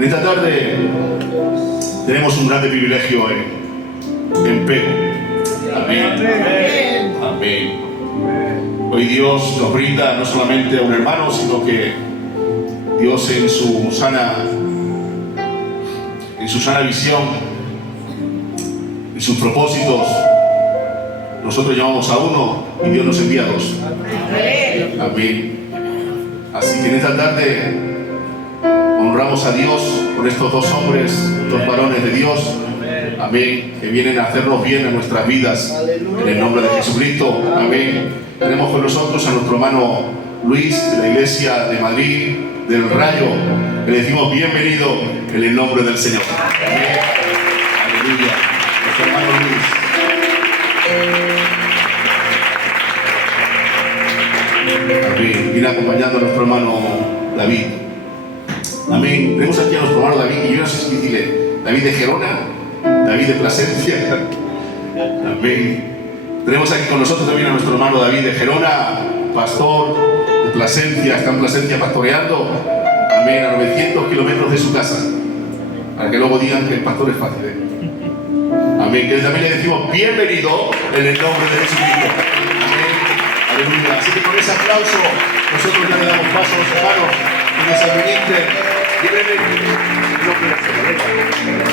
En esta tarde tenemos un grande privilegio en Pego. Amén. Amén. Hoy Dios nos brinda no solamente a un hermano, sino que Dios en su sana visión, en sus propósitos, nosotros llamamos a uno y Dios nos envía a dos. Amén. Así que en esta tarde honramos a Dios por estos dos hombres, dos varones de Dios, amén, que vienen a hacernos bien en nuestras vidas, en el nombre de Jesucristo, amén. Tenemos con nosotros a nuestro hermano Luis, de la Iglesia de Madrid, del Rayo, que le decimos bienvenido en el nombre del Señor. Amén. Aleluya. Nuestro hermano Luis. Amén. Viene acompañando a nuestro hermano David. Amén. Tenemos aquí a nuestro hermano David, y yo no sé si decirle David de Gerona, David de Plasencia. Amén. Tenemos aquí con nosotros también a nuestro hermano David de Gerona, pastor de Plasencia, está en Plasencia pastoreando, amén, a 900 kilómetros de su casa, para que luego digan que el pastor es fácil, amén, que también le decimos bienvenido en el nombre de Jesucristo, amén, aleluya. Así que con ese aplauso nosotros ya le damos paso a los hermanos que nos administren, bienvenido en el nombre del Señor.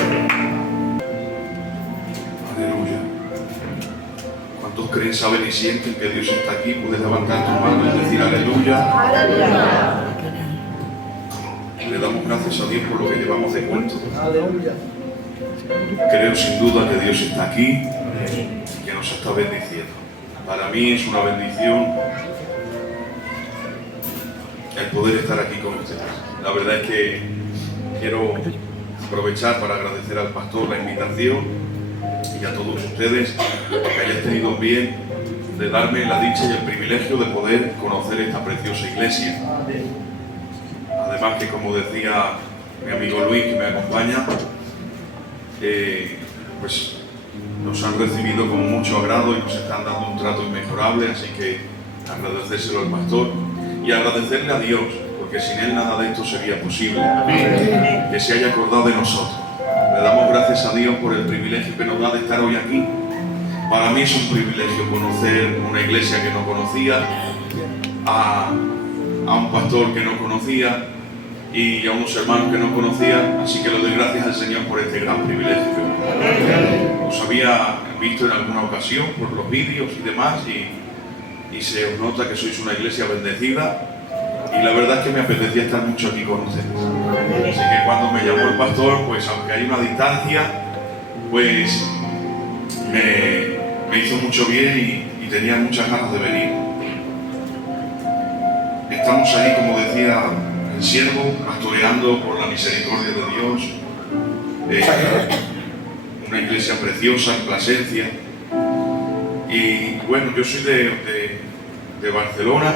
¿Cuántos creen, saben y sienten que Dios está aquí? Puedes levantar tu mano y decir aleluya. Aleluya. Le damos gracias a Dios por lo que llevamos de culto. Aleluya. Creo sin duda que Dios está aquí y que nos está bendiciendo. Para mí es una bendición el poder estar aquí con ustedes. La verdad es que quiero aprovechar para agradecer al pastor la invitación y a todos ustedes que hayan tenido bien de darme la dicha y el privilegio de poder conocer esta preciosa iglesia. Además que, como decía mi amigo Luis, que me acompaña, pues nos han recibido con mucho agrado y nos están dando un trato inmejorable, así que agradecérselo al pastor y agradecerle a Dios, porque sin Él nada de esto sería posible. Amén. Que se haya acordado de nosotros. Le damos gracias a Dios por el privilegio que nos da de estar hoy aquí. Para mí es un privilegio conocer una iglesia que no conocía, a un pastor que no conocía y a unos hermanos que no conocía, así que le doy gracias al Señor por este gran privilegio. Os había visto en alguna ocasión por los vídeos y demás y se os nota que sois una iglesia bendecida. Y la verdad es que me apetecía estar mucho aquí con ustedes. Así que cuando me llamó el pastor, pues aunque hay una distancia, pues me hizo mucho bien y tenía muchas ganas de venir. Estamos ahí, como decía el siervo, pastoreando por la misericordia de Dios. Una iglesia preciosa en Plasencia. Y bueno, yo soy de Barcelona,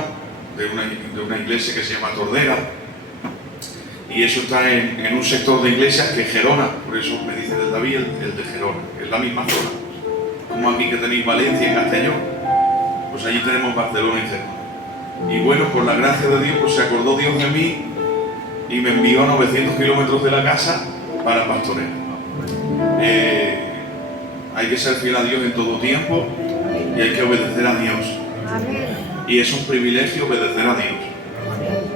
de una iglesia que se llama Tordera, y eso está en un sector de iglesias que es Gerona, por eso me dice del David el de Gerona, es la misma zona, como aquí que tenéis Valencia y Castellón, pues allí tenemos Barcelona y Gerona. Y bueno, por la gracia de Dios, pues se acordó Dios de mí y me envió a 900 kilómetros de la casa para pastorear. Hay que ser fiel a Dios en todo tiempo y hay que obedecer a Dios. Y es un privilegio obedecer a Dios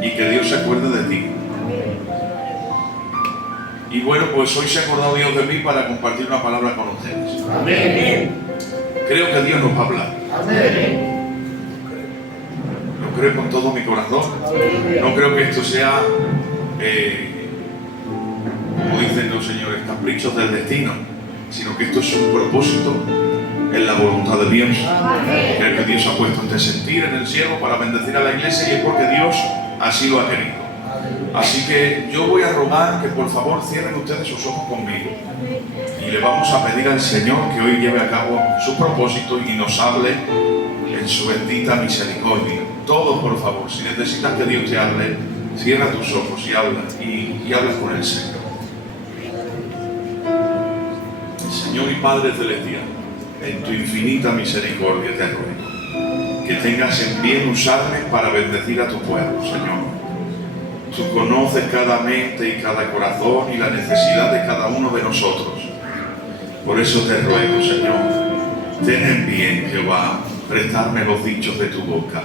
y que Dios se acuerde de ti. Y bueno, pues hoy se ha acordado Dios de mí para compartir una palabra con ustedes. Amén. Creo que Dios nos va a hablar. Amén. Lo creo con todo mi corazón. No creo que esto sea, como dicen los señores, caprichos del destino, sino que esto es un propósito en la voluntad de Dios. Creo que Dios ha puesto este sentir en el siervo para bendecir a la iglesia y es porque Dios así lo ha querido. Así que yo voy a rogar que por favor cierren ustedes sus ojos conmigo y le vamos a pedir al Señor que hoy lleve a cabo su propósito y nos hable en su bendita misericordia. Todos, por favor, si necesitas que Dios te hable, cierra tus ojos y habla con el Señor. Señor y Padre Celestial, en tu infinita misericordia te ruego que tengas en bien usarme para bendecir a tu pueblo, Señor. Tú conoces cada mente y cada corazón y la necesidad de cada uno de nosotros. Por eso te ruego, Señor, ten en bien, Jehová, prestarme los dichos de tu boca.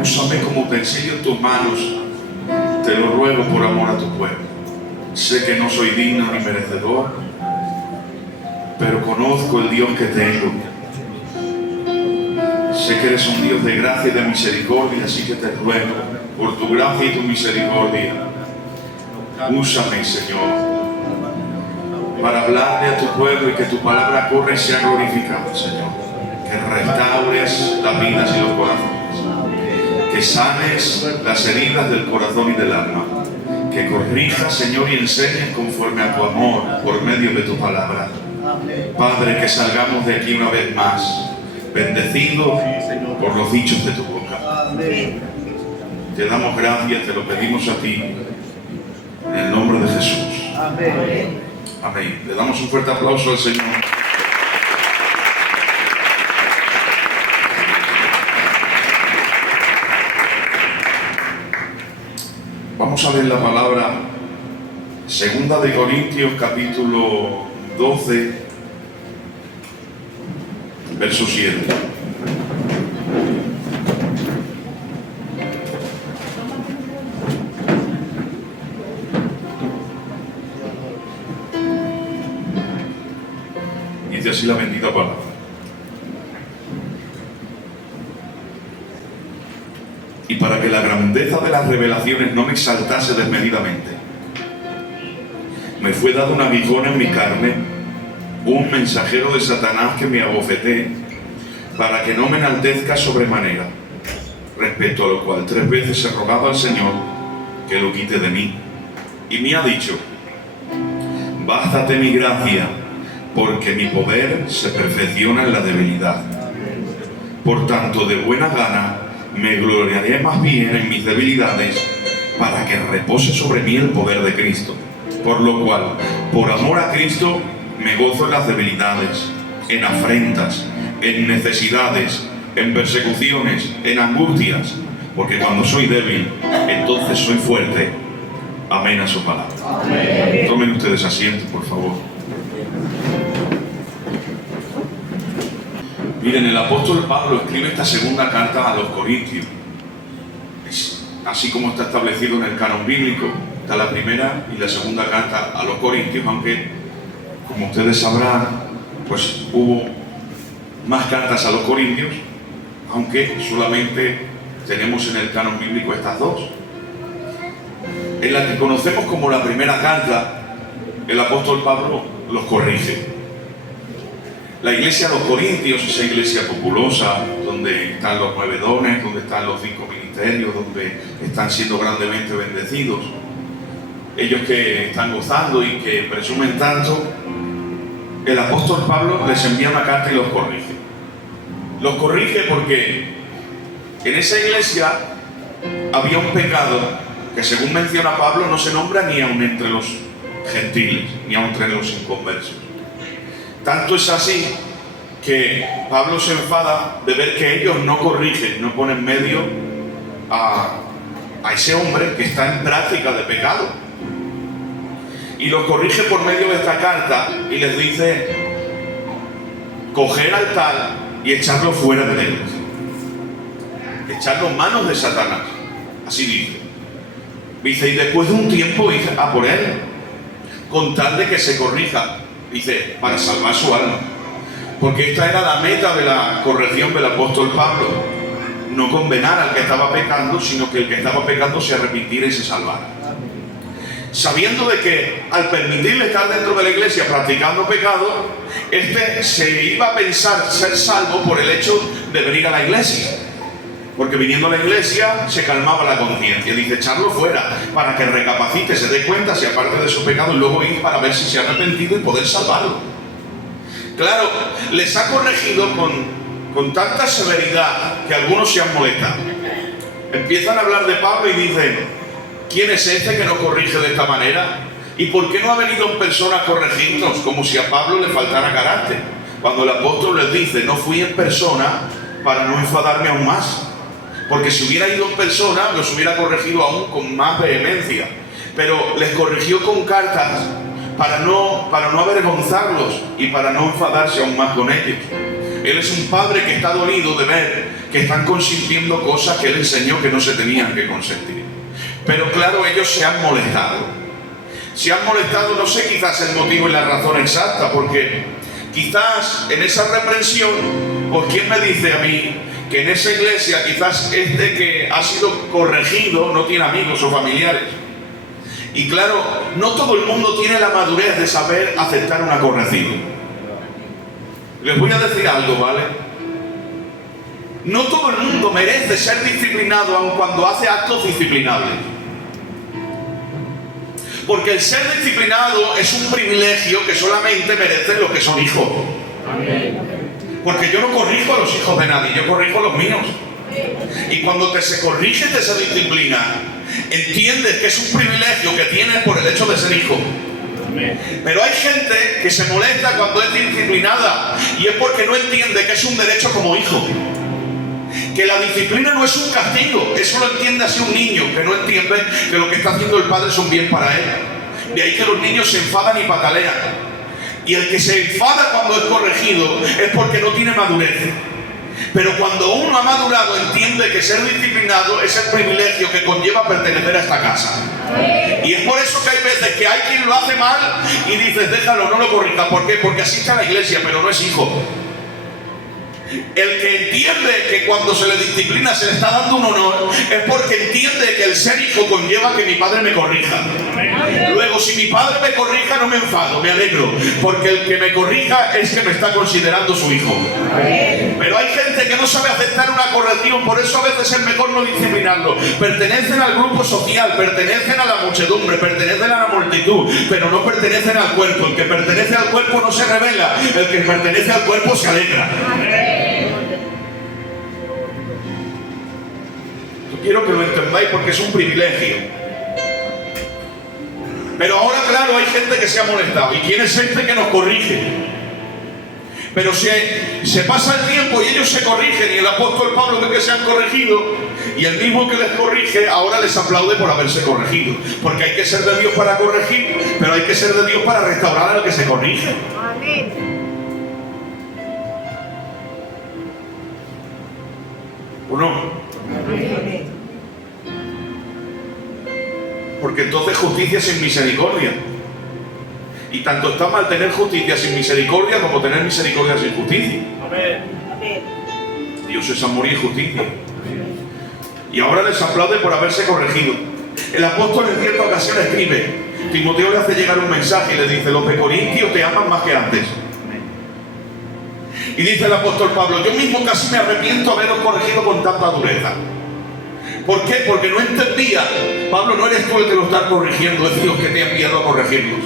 Úsame como utensilio en tus manos. Te lo ruego por amor a tu pueblo. Sé que no soy digno ni merecedor, pero conozco el Dios que tengo. Sé que eres un Dios de gracia y de misericordia, así que te ruego, por tu gracia y tu misericordia, úsame, Señor, para hablarle a tu pueblo y que tu palabra corra y sea glorificada, Señor. Que restaures las vidas y los corazones. Que sanes las heridas del corazón y del alma. Que corrijas, Señor, y enseñes conforme a tu amor por medio de tu palabra. Padre, que salgamos de aquí una vez más bendecidos por los dichos de tu boca. Te damos gracias, te lo pedimos a ti, en el nombre de Jesús. Amén. Le damos un fuerte aplauso al Señor. Vamos a ver la palabra Segunda de Corintios, capítulo 12, verso 7. Dice así la bendita palabra. Y para que la grandeza de las revelaciones no me exaltase desmedidamente, me fue dado un aguijón en mi carne, un mensajero de Satanás que me abofeté, para que no me enaltezca sobremanera, respecto a lo cual 3 veces he rogado al Señor que lo quite de mí. Y me ha dicho: bástate mi gracia, porque mi poder se perfecciona en la debilidad. Por tanto, de buena gana me gloriaré más bien en mis debilidades, para que repose sobre mí el poder de Cristo. Por lo cual, por amor a Cristo, me gozo en las debilidades, en afrentas, en necesidades, en persecuciones, en angustias, porque cuando soy débil, entonces soy fuerte. Amén a su palabra. Amén. Tomen ustedes asiento, por favor. Miren, el apóstol Pablo escribe esta segunda carta a los Corintios. Así como está establecido en el canon bíblico, está la primera y la segunda carta a los Corintios, aunque, como ustedes sabrán, pues hubo más cartas a los Corintios, aunque solamente tenemos en el canon bíblico estas dos. En la que conocemos como la primera carta, el apóstol Pablo los corrige. La iglesia de los Corintios, esa iglesia populosa, donde están los 9 dones, donde están los 5 ministerios, donde están siendo grandemente bendecidos, ellos que están gozando y que presumen tanto, el apóstol Pablo les envía una carta y los corrige. Los corrige porque en esa iglesia había un pecado que, según menciona Pablo, no se nombra ni aun entre los gentiles, ni aun entre los inconversos. Tanto es así que Pablo se enfada de ver que ellos no corrigen, no ponen medio a ese hombre que está en práctica de pecado. Y los corrige por medio de esta carta y les dice: coger al tal y echarlo fuera de la iglesia, echarlo en manos de Satanás. Así dice. Dice: y después de un tiempo ir a por él, con tal de que se corrija. Dice, para salvar su alma. Porque esta era la meta de la corrección del apóstol Pablo. No condenar al que estaba pecando, sino que el que estaba pecando se arrepintiera y se salvara. Sabiendo de que al permitirle estar dentro de la iglesia practicando pecado, este se iba a pensar ser salvo por el hecho de venir a la iglesia. Porque viniendo a la iglesia se calmaba la conciencia. Dice, echarlo fuera para que recapacite, se dé cuenta si aparte de su pecado, y luego ir para ver si se ha arrepentido y poder salvarlo. Claro, les ha corregido con tanta severidad que algunos se han molestado. Empiezan a hablar de Pablo y dicen: ¿quién es este que nos corrige de esta manera? ¿Y por qué no ha venido en persona a corregirnos? Como si a Pablo le faltara carácter. Cuando el apóstol les dice: no fui en persona para no enfadarme aún más. porque si hubiera ido en persona los hubiera corregido aún con más vehemencia, pero les corrigió con cartas para no avergonzarlos y para no enfadarse aún más con ellos. Él es un padre que está dolido de ver que están consintiendo cosas que él enseñó que no se tenían que consentir. Pero claro, ellos se han molestado. Se han molestado, no sé quizás el motivo y la razón exacta, porque quizás en esa reprensión, pues ¿quién me dice a mí que en esa iglesia quizás este que ha sido corregido no tiene amigos o familiares? Y claro, no todo el mundo tiene la madurez de saber aceptar una corrección. Les voy a decir algo, ¿vale? No todo el mundo merece ser disciplinado aun cuando hace actos disciplinables. Porque el ser disciplinado es un privilegio que solamente merecen los que son hijos. Porque yo no corrijo a los hijos de nadie, yo corrijo a los míos. Y cuando se corrige de esa disciplina, entiendes que es un privilegio que tienes por el hecho de ser hijo. Pero hay gente que se molesta cuando es disciplinada y es porque no entiende que es un derecho como hijo. Que la disciplina no es un castigo, eso lo entiende así un niño que no entiende que lo que está haciendo el padre es un bien para él. De ahí que los niños se enfadan y patalean. Y el que se enfada cuando es corregido es porque no tiene madurez. Pero cuando uno ha madurado entiende que ser disciplinado es el privilegio que conlleva pertenecer a esta casa. Y es por eso que hay veces que hay quien lo hace mal y dices, déjalo, no lo corrija. ¿Por qué? Porque asiste a la iglesia, pero no es hijo. El que entiende que cuando se le disciplina se le está dando un honor es porque entiende que el ser hijo conlleva que mi padre me corrija. Luego, si mi padre me corrija, no me enfado, me alegro, porque el que me corrija es que me está considerando su hijo. Pero hay gente que no sabe aceptar una corrección, por eso a veces es mejor no disciplinarlo. Pertenecen al grupo social, pertenecen a la muchedumbre, pertenecen a la multitud, pero no pertenecen al cuerpo. El que pertenece al cuerpo no se revela, el que pertenece al cuerpo se alegra. Quiero que lo entendáis porque es un privilegio. Pero ahora, claro, hay gente que se ha molestado. ¿Y quién es este que nos corrige? Pero se pasa el tiempo y ellos se corrigen, y el apóstol Pablo ve que se han corregido, y el mismo que les corrige ahora les aplaude por haberse corregido. Porque hay que ser de Dios para corregir, pero hay que ser de Dios para restaurar al que se corrige. Amén. ¿O no? Porque entonces justicia sin misericordia. Y tanto está mal tener justicia sin misericordia como tener misericordia sin justicia. Dios es amor y justicia. Y ahora les aplaude por haberse corregido. El apóstol en cierta ocasión escribe, Timoteo le hace llegar un mensaje y le dice, los de Corintios te aman más que antes. Y dice el apóstol Pablo, yo mismo casi me arrepiento de haberos corregido con tanta dureza. ¿Por qué? Porque no entendía. Pablo, no eres tú el que lo está corrigiendo, es Dios que te ha enviado a corregirlos.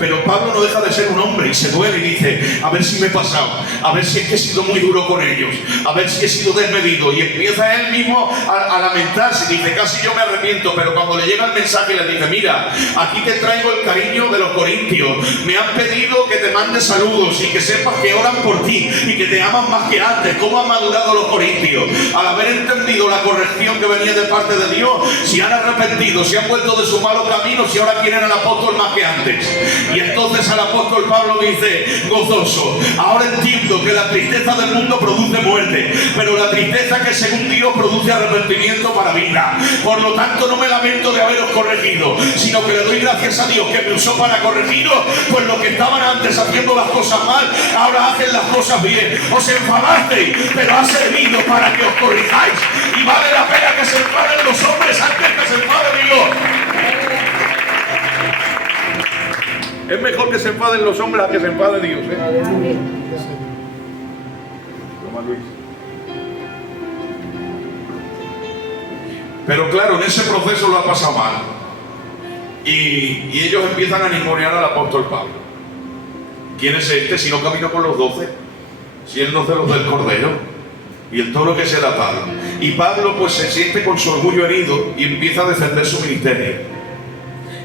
Pero Pablo no deja de ser un hombre y se duele y dice, a ver si me he pasado, a ver si es que he sido muy duro con ellos, a ver si he sido desmedido. Y empieza él mismo a lamentarse, dice, casi yo me arrepiento. Pero cuando le llega el mensaje le dice, mira, aquí te traigo el cariño de los corintios, me han pedido que te mande saludos y que sepas que oran por ti y que te aman más que antes. ¿Cómo han madurado los corintios? Al haber entendido la corrección que venía de parte de Dios, si han arrepentido, si han vuelto de sus malos caminos y ahora quieren al apóstol más que antes. Y entonces el apóstol Pablo dice, gozoso, ahora entiendo que la tristeza del mundo produce muerte, pero la tristeza que según Dios produce arrepentimiento para vida. Por lo tanto no me lamento de haberos corregido, sino que le doy gracias a Dios que me usó para corregiros, pues los que estaban antes haciendo las cosas mal, ahora hacen las cosas bien. Os enfadasteis, pero ha servido para que os corrijáis. Y vale la pena que se enfaden los hombres antes que se enfade Dios. Es mejor que se enfaden los hombres a que se enfade Dios, ¿eh? Pero claro, en ese proceso lo ha pasado mal. Y ellos empiezan a ningunear al apóstol Pablo. ¿Quién es este si no caminó con los 12? Si él no es de los del Cordero. Y el todo lo que se da Pablo. Y Pablo pues se siente con su orgullo herido y empieza a defender su ministerio.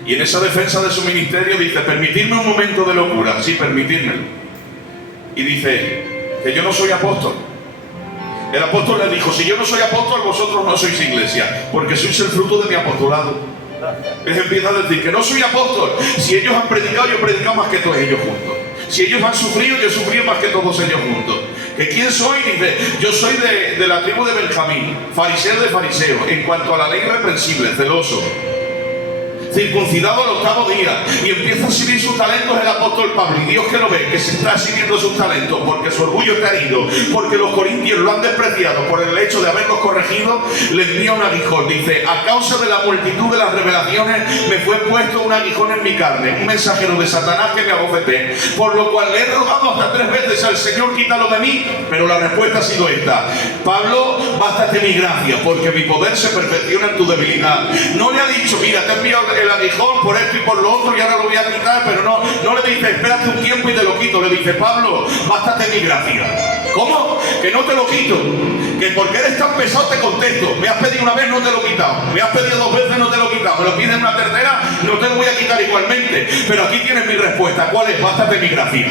Y en esa defensa de su ministerio dice, permitidme un momento de locura. Sí, permitidmelo. Y dice, que yo no soy apóstol, El apóstol le dijo: si yo no soy apóstol, vosotros no sois iglesia, porque sois el fruto de mi apostolado. Él empieza a decir que no soy apóstol. Si ellos han predicado, yo he predicado más que todos ellos juntos. Si ellos han sufrido, yo he sufrido más que todos ellos juntos. ¿Que quién soy? Dice: yo soy de la tribu de Benjamín, fariseo de fariseos, en cuanto a la ley irreprensible, celoso, circuncidado al 8º día. Y empieza a exhibir sus talentos el apóstol Pablo, y Dios que lo ve, que se está exhibiendo sus talentos, porque su orgullo está herido, porque los corintios lo han despreciado por el hecho de haberlos corregido, le envía un aguijón. Dice: a causa de la multitud de las revelaciones me fue puesto un aguijón en mi carne, un mensajero de Satanás que me abofeté, por lo cual le he rogado hasta 3 veces al Señor: quítalo de mí. Pero la respuesta ha sido esta: Pablo, bástate mi gracia, porque mi poder se perfecciona en tu debilidad. No le ha dicho: mira, te he enviado el aguijón por esto y por lo otro y ahora lo voy a quitar, pero no le dice: espérate un tiempo y te lo quito. Le dice: Pablo, bástate mi gracia. ¿Cómo? Que no te lo quito. Que porque eres tan pesado te contesto. Me has pedido una vez, no te lo he quitado. Me has pedido 2 veces, no te lo he quitado. Me lo pides una tercera, no te lo voy a quitar igualmente. Pero aquí tienes mi respuesta. ¿Cuál es? Bástate mi gracia.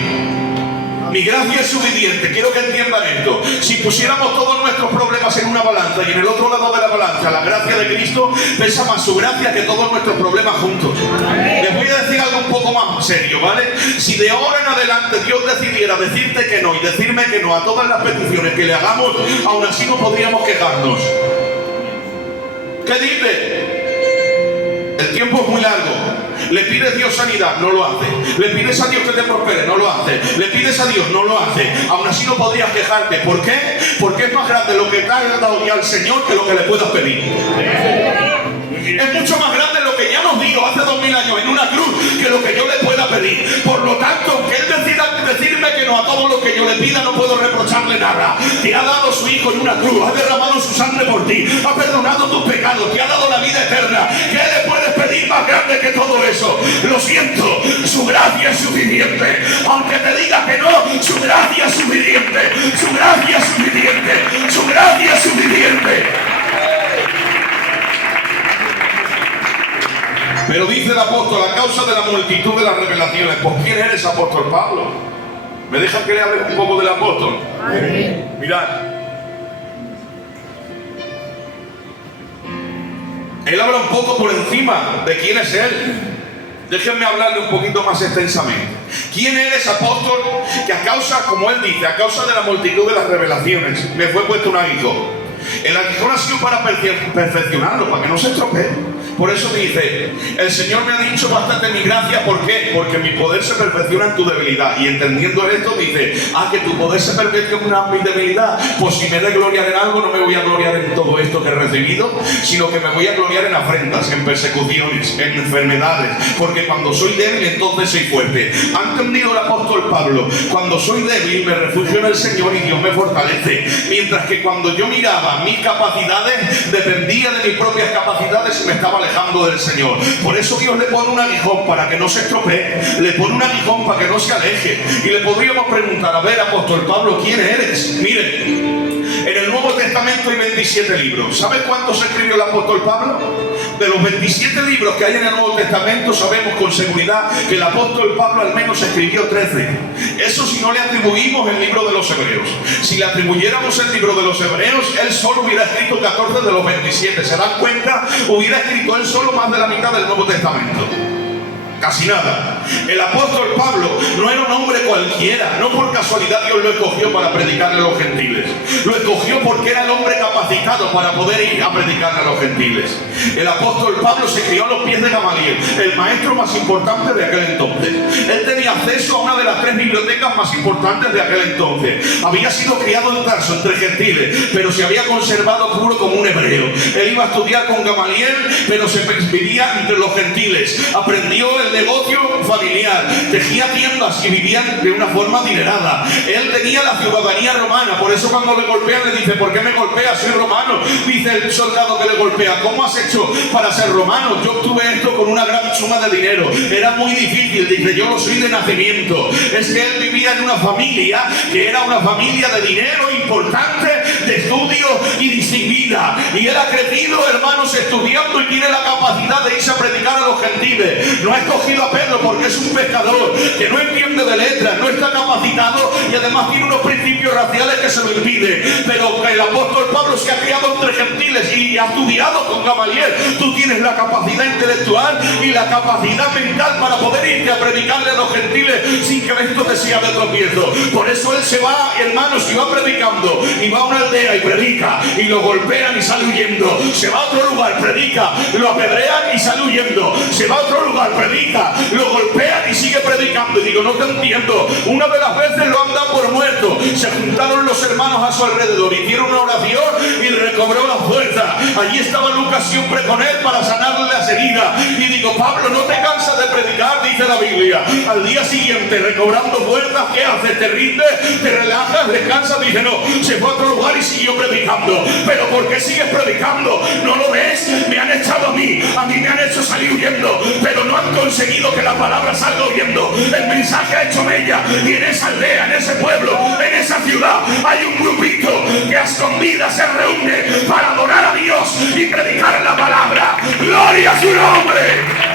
Mi gracia es suficiente. Quiero que entiendan esto. Si pusiéramos todos nuestros problemas en una balanza y en el otro lado de la balanza la gracia de Cristo, pesa más su gracia que todos nuestros problemas juntos. Les voy a decir algo un poco más serio, ¿vale? Si de ahora en adelante Dios decidiera decirte que no y decirme que no a todas las peticiones que le hagamos, aún así no podríamos quejarnos. ¿Qué dice? El tiempo es muy largo. Le pides a Dios sanidad, no lo hace. Le pides a Dios que te prospere, no lo hace. Le pides a Dios, no lo hace. Aún así no podrías quejarte. ¿Por qué? Porque es más grande lo que te ha dado ya al Señor que lo que le puedas pedir. Es mucho más grande lo que ya nos dio hace 2000 años en una cruz que lo que yo le pueda pedir. Por lo tanto, aunque Él decida decirme que no a todo lo que yo le pida, no puedo reprocharle nada. Te ha dado su Hijo en una cruz, ha derramado su sangre por ti, ha perdonado tus pecados, te ha dado la vida eterna. ¿Qué le puedes pedir más grande que todo eso? Lo siento, su gracia es suficiente. Aunque te diga que no, su gracia es suficiente. Su gracia es suficiente. Su gracia es suficiente. Pero dice el apóstol: a causa de la multitud de las revelaciones. ¿Por quién eres, apóstol Pablo? ¿Me dejan que le hable un poco del apóstol? Mirad. Él habla un poco por encima de quién es él. Déjenme hablarle un poquito más extensamente. ¿Quién eres, apóstol? Que a causa, como él dice, a causa de la multitud de las revelaciones, me fue puesto un aguijón. El aguijón ha sido para perfeccionarlo, para que no se estropee. Por eso dice: el Señor me ha dicho: bástate mi gracia. ¿Por qué? Porque mi poder se perfecciona en tu debilidad. Y entendiendo esto dice: que tu poder se perfecciona en mi debilidad. Pues si me he de gloriar en algo, no me voy a gloriar en todo esto que he recibido, sino que me voy a gloriar en afrentas, en persecuciones, en enfermedades. Porque cuando soy débil, entonces soy fuerte. ¿Ha entendido el apóstol Pablo? Cuando soy débil, me refugio en el Señor y Dios me fortalece. Mientras que cuando yo miraba mis capacidades, dependía de mis propias capacidades y me estaba alejando del Señor. Por eso Dios le pone un aguijón para que no se estropee, le pone un aguijón para que no se aleje. Y le podríamos preguntar: a ver, apóstol Pablo, ¿quién eres? Miren, en el Nuevo Testamento hay 27 libros. ¿Sabes cuántos escribió el apóstol Pablo? De los 27 libros que hay en el Nuevo Testamento, sabemos con seguridad que el apóstol Pablo al menos escribió 13. Eso si no le atribuimos el libro de los Hebreos. Si le atribuyéramos el libro de los Hebreos, él solo hubiera escrito 14 de los 27. ¿Se dan cuenta? Hubiera escrito él solo más de la mitad del Nuevo Testamento. Casi nada. El apóstol Pablo no era un hombre cualquiera. No por casualidad Dios lo escogió para predicarle a los gentiles. Lo escogió porque era el hombre capacitado para poder ir a predicarle a los gentiles. El apóstol Pablo se crió a los pies de Gamaliel, el maestro más importante de aquel entonces. Él tenía acceso a una de las 3 bibliotecas más importantes de aquel entonces. Había sido criado en Tarso entre gentiles, pero se había conservado puro como un hebreo. Él iba a estudiar con Gamaliel, pero se vivía entre los gentiles. Aprendió el negocio familiar, tejía tiendas y vivían de una forma adinerada. Él tenía la ciudadanía romana. Por eso cuando le golpean le dice: ¿por qué me golpeas? Soy romano. Dice el soldado que le golpea: ¿cómo has hecho para ser romano? Yo obtuve esto con una gran suma de dinero. Era muy difícil. Dice: yo lo soy de nacimiento. Es que él vivía en una familia que era una familia de dinero importante, de estudio y distinguida. Y él ha crecido, hermanos, estudiando y tiene la capacidad de irse a predicar a los gentiles gentiles. No ha escogido a Pedro porque es un pescador que no entiende de letras, no está capacitado y además tiene unos principios raciales que se lo impiden. Pero el apóstol Pablo se ha criado entre gentiles y ha estudiado con Gamaliel. Tú tienes la capacidad intelectual y la capacidad mental para poder irte a predicarle a los gentiles sin que esto te sea de tropiezo. Por eso él se va, hermanos, y va predicando, y va a una aldea y predica, y lo golpean y sale huyendo. Se va a otro lugar, predica, lo apedrean y sale huyendo. Se va a otro lugar, predica, lo golpean y sigue predicando. Y digo, no te entiendo. Una de las veces lo han dado por muerto. Se juntaron los hermanos a su alrededor, hicieron una oración y recobró la fuerza. Allí estaba Lucas siempre con él para sanarle las heridas. Y digo, Pablo, no te cansas de predicar, dice la Biblia. Al día siguiente, recobrando fuerzas, ¿qué haces? ¿Te rindes? ¿Te relajas? ¿Descansas? Dice, no, se fue a otro lugar y siguió predicando. ¿Pero por qué sigues predicando? ¿No lo ves? Me han echado a mí me han hecho salir huyendo, pero no han conseguido que la palabra salga huyendo. El mensaje ha hecho mella, y en esa aldea, en ese pueblo, en esa ciudad, hay un grupito que a escondidas se reúne para adorar a Dios y predicar la palabra. ¡Gloria a su nombre!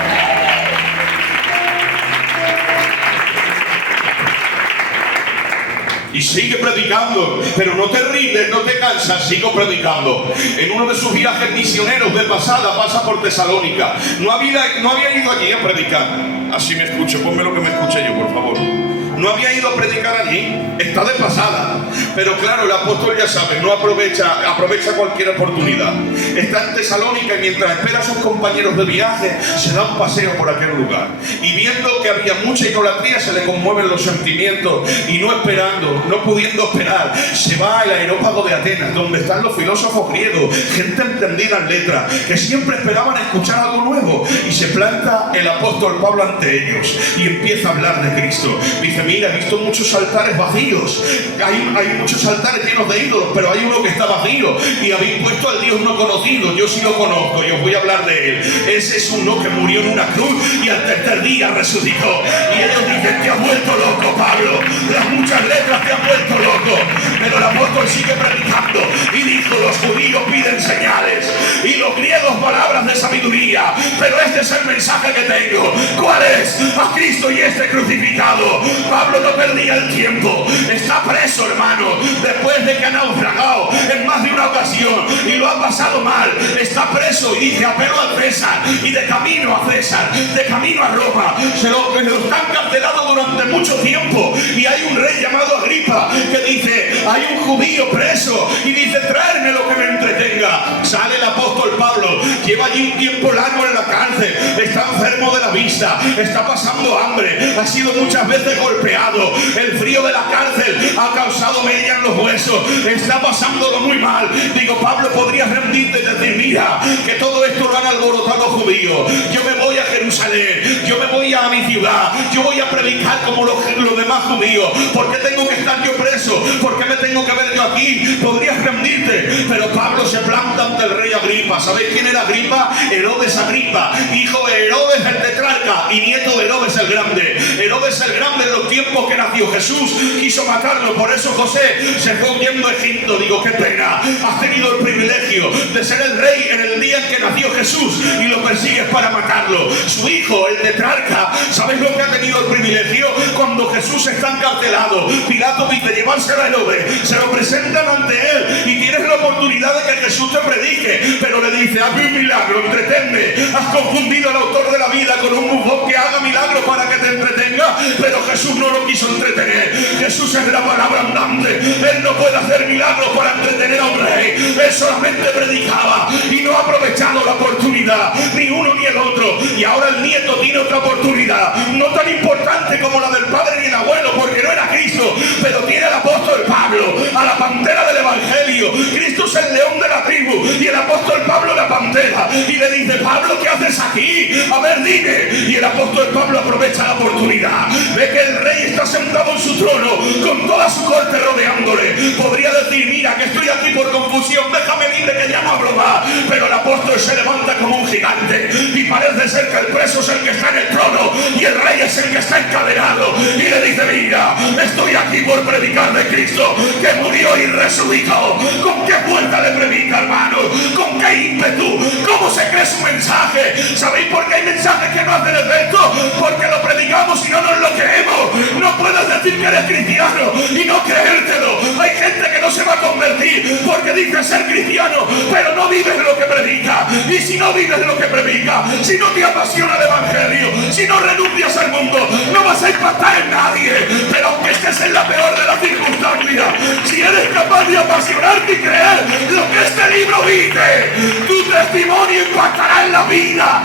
Y sigue predicando, pero no te rindes, no te cansas, sigo predicando. En uno de sus viajes misioneros de pasada pasa por Tesalónica. No había ido allí a predicar. Así me escucho, ponme lo que me escuché yo, por favor. No había ido a predicar allí, está de pasada. Pero claro, el apóstol ya sabe, no aprovecha cualquier oportunidad. Está en Tesalónica y mientras espera a sus compañeros de viaje, se da un paseo por aquel lugar. Y viendo que había mucha idolatría, se le conmueven los sentimientos. Y no pudiendo esperar, se va al aerópago de Atenas, donde están los filósofos griegos, gente entendida en letras, que siempre esperaban escuchar algo nuevo. Y se planta el apóstol Pablo ante ellos y empieza a hablar de Cristo. Dice, mira, he visto muchos altares vacíos. Hay muchos altares llenos de ídolos, pero hay uno que está vacío. Y habéis puesto al Dios no conocido. Yo sí lo conozco y os voy a hablar de él. Ese es uno que murió en una cruz y al tercer día resucitó. Y ellos dicen, te has vuelto loco, Pablo. Las muchas letras te han vuelto loco. Pero el apóstol sigue predicando y dijo, los judíos piden señales y los griegos palabras de sabiduría, pero este es el mensaje que tengo. ¿Cuál es? A Cristo y este crucificado. Pablo no perdía el tiempo. Está preso, hermano, después de que ha naufragado en más de una ocasión y lo ha pasado mal. Está preso y dice, apelo al César, y de camino a César, de camino a Roma. Se lo están encarcelado durante mucho tiempo y hay un rey llamado Agripa que dice, hay un judío preso, y dice, traerme lo que me entretenga. Sale el apóstol Pablo, lleva allí un tiempo largo en la cárcel, está enfermo de la vista, está pasando hambre, ha sido muchas veces golpeado, el frío de la cárcel ha causado mella en los huesos, está pasándolo muy mal. Digo, Pablo, podrías rendirte y decir, mira, que todo esto lo han alborotado los judíos, yo me voy a Jerusalén, yo me voy a mi ciudad, yo voy a predicar como los demás judíos. ¿Por qué tengo que estar yo preso? ¿Por qué me tengo que ver yo aquí? Podrías rendirte, pero Pablo se planta ante el rey Agripa. ¿Sabéis quién era Agripa? Herodes Agripa, hijo de Herodes el tetrarca y nieto de Herodes el Grande. Herodes el Grande, en los tiempos que nació Jesús, quiso matarlo. Por eso José se fue huyendo a Egipto. Digo, qué pena, has tenido el privilegio de ser el rey en el día en que nació Jesús y lo persigues para matarlo. Su hijo, el tetrarca, ¿sabéis lo que ha tenido el privilegio? Cuando Jesús está encarcelado, Pilato dice, llevárselo a Herodes, se lo presentan ante él y tienes la oportunidad de que Jesús te predique, pero le dice, hazme un milagro, entretenme. Has confundido al autor de la vida con un bufón que haga milagro para que te entretenga, pero Jesús no lo quiso entretener. Jesús es la palabra andante, él no puede hacer milagros para entretener a un rey, él solamente predicaba y no ha aprovechado la oportunidad, ni uno ni el otro. Y ahora el nieto tiene otra oportunidad, no tan importante como la del padre ni el abuelo, porque no era Cristo, pero tiene al apóstol Pablo, a la pantera del evangelio. Cristo es el león de la tribu y el apóstol Pablo la pantera, y le dice, Pablo, ¿qué haces aquí? A ver, dime. Y el apóstol Pablo aprovecha la oportunidad, ve que el rey está sentado en su trono con toda su corte rodeándole. Podría decir, mira, que estoy aquí por confusión, déjame libre que ya no hablo más. Pero el apóstol se levanta como un gigante y parece ser que el preso es el que está en el trono y el rey es el que está encadenado, y le dice, ira. Estoy aquí por predicar de Cristo que murió y resucitó. ¿Con qué fuerza le predica, hermano? ¿Con qué ímpetu? ¿Cómo se cree su mensaje? ¿Sabéis por qué hay mensajes que no hacen efecto? Porque lo predicamos y no nos lo creemos. No puedes decir que eres cristiano y no creértelo. Hay gente que no se va a convertir porque dice ser cristiano, pero no vives lo que predica. Y si no vives lo que predica, si no te apasiona el evangelio, si no renuncias al mundo, no vas a impactar en nadie. Pero aunque estés en la peor de las circunstancias, si eres capaz de apasionarte y creer lo que este libro dice, tu testimonio impactará en la vida.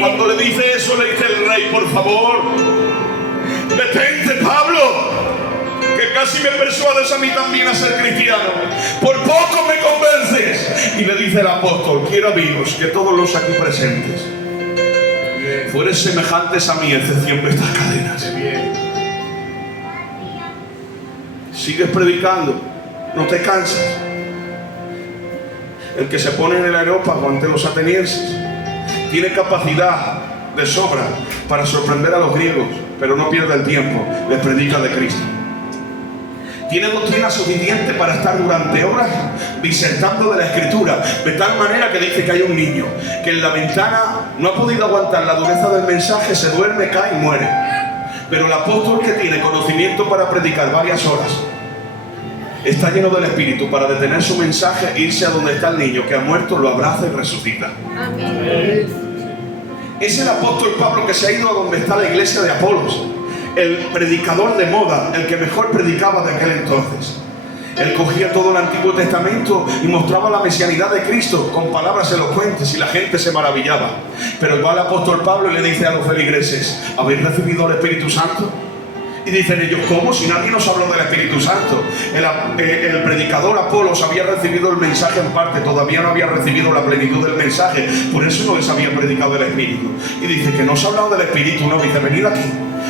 Cuando le dice eso, le dice el rey: por favor, detente, Pablo, que casi me persuades a mí también a ser cristiano. Por poco me convences. Y le dice el apóstol: quiero, amigos, que todos los aquí presentes fueres semejantes a mí, excepción de estas cadenas. Sigues predicando, no te cansas. El que se pone en el areópago ante los atenienses tiene capacidad de sobra para sorprender a los griegos, pero no pierde el tiempo, les predica de Cristo. Tiene doctrina suficiente para estar durante horas disertando de la Escritura, de tal manera que dice que hay un niño que en la ventana no ha podido aguantar la dureza del mensaje, se duerme, cae y muere. Pero el apóstol, que tiene conocimiento para predicar varias horas, está lleno del Espíritu para detener su mensaje, irse a donde está el niño que ha muerto, lo abraza y resucita. Amén. Es el apóstol Pablo que se ha ido a donde está la iglesia de Apolos, el predicador de moda, el que mejor predicaba de aquel entonces. Él cogía todo el Antiguo Testamento y mostraba la mesianidad de Cristo con palabras elocuentes y la gente se maravillaba. Pero va el apóstol Pablo y le dice a los feligreses: ¿habéis recibido el Espíritu Santo? Y dicen ellos: ¿cómo? Si nadie nos habló del Espíritu Santo. El predicador Apolos había recibido el mensaje en parte, todavía no había recibido la plenitud del mensaje, por eso no les había predicado el Espíritu. Y dice que no se ha hablado del Espíritu, no, dice: venid aquí.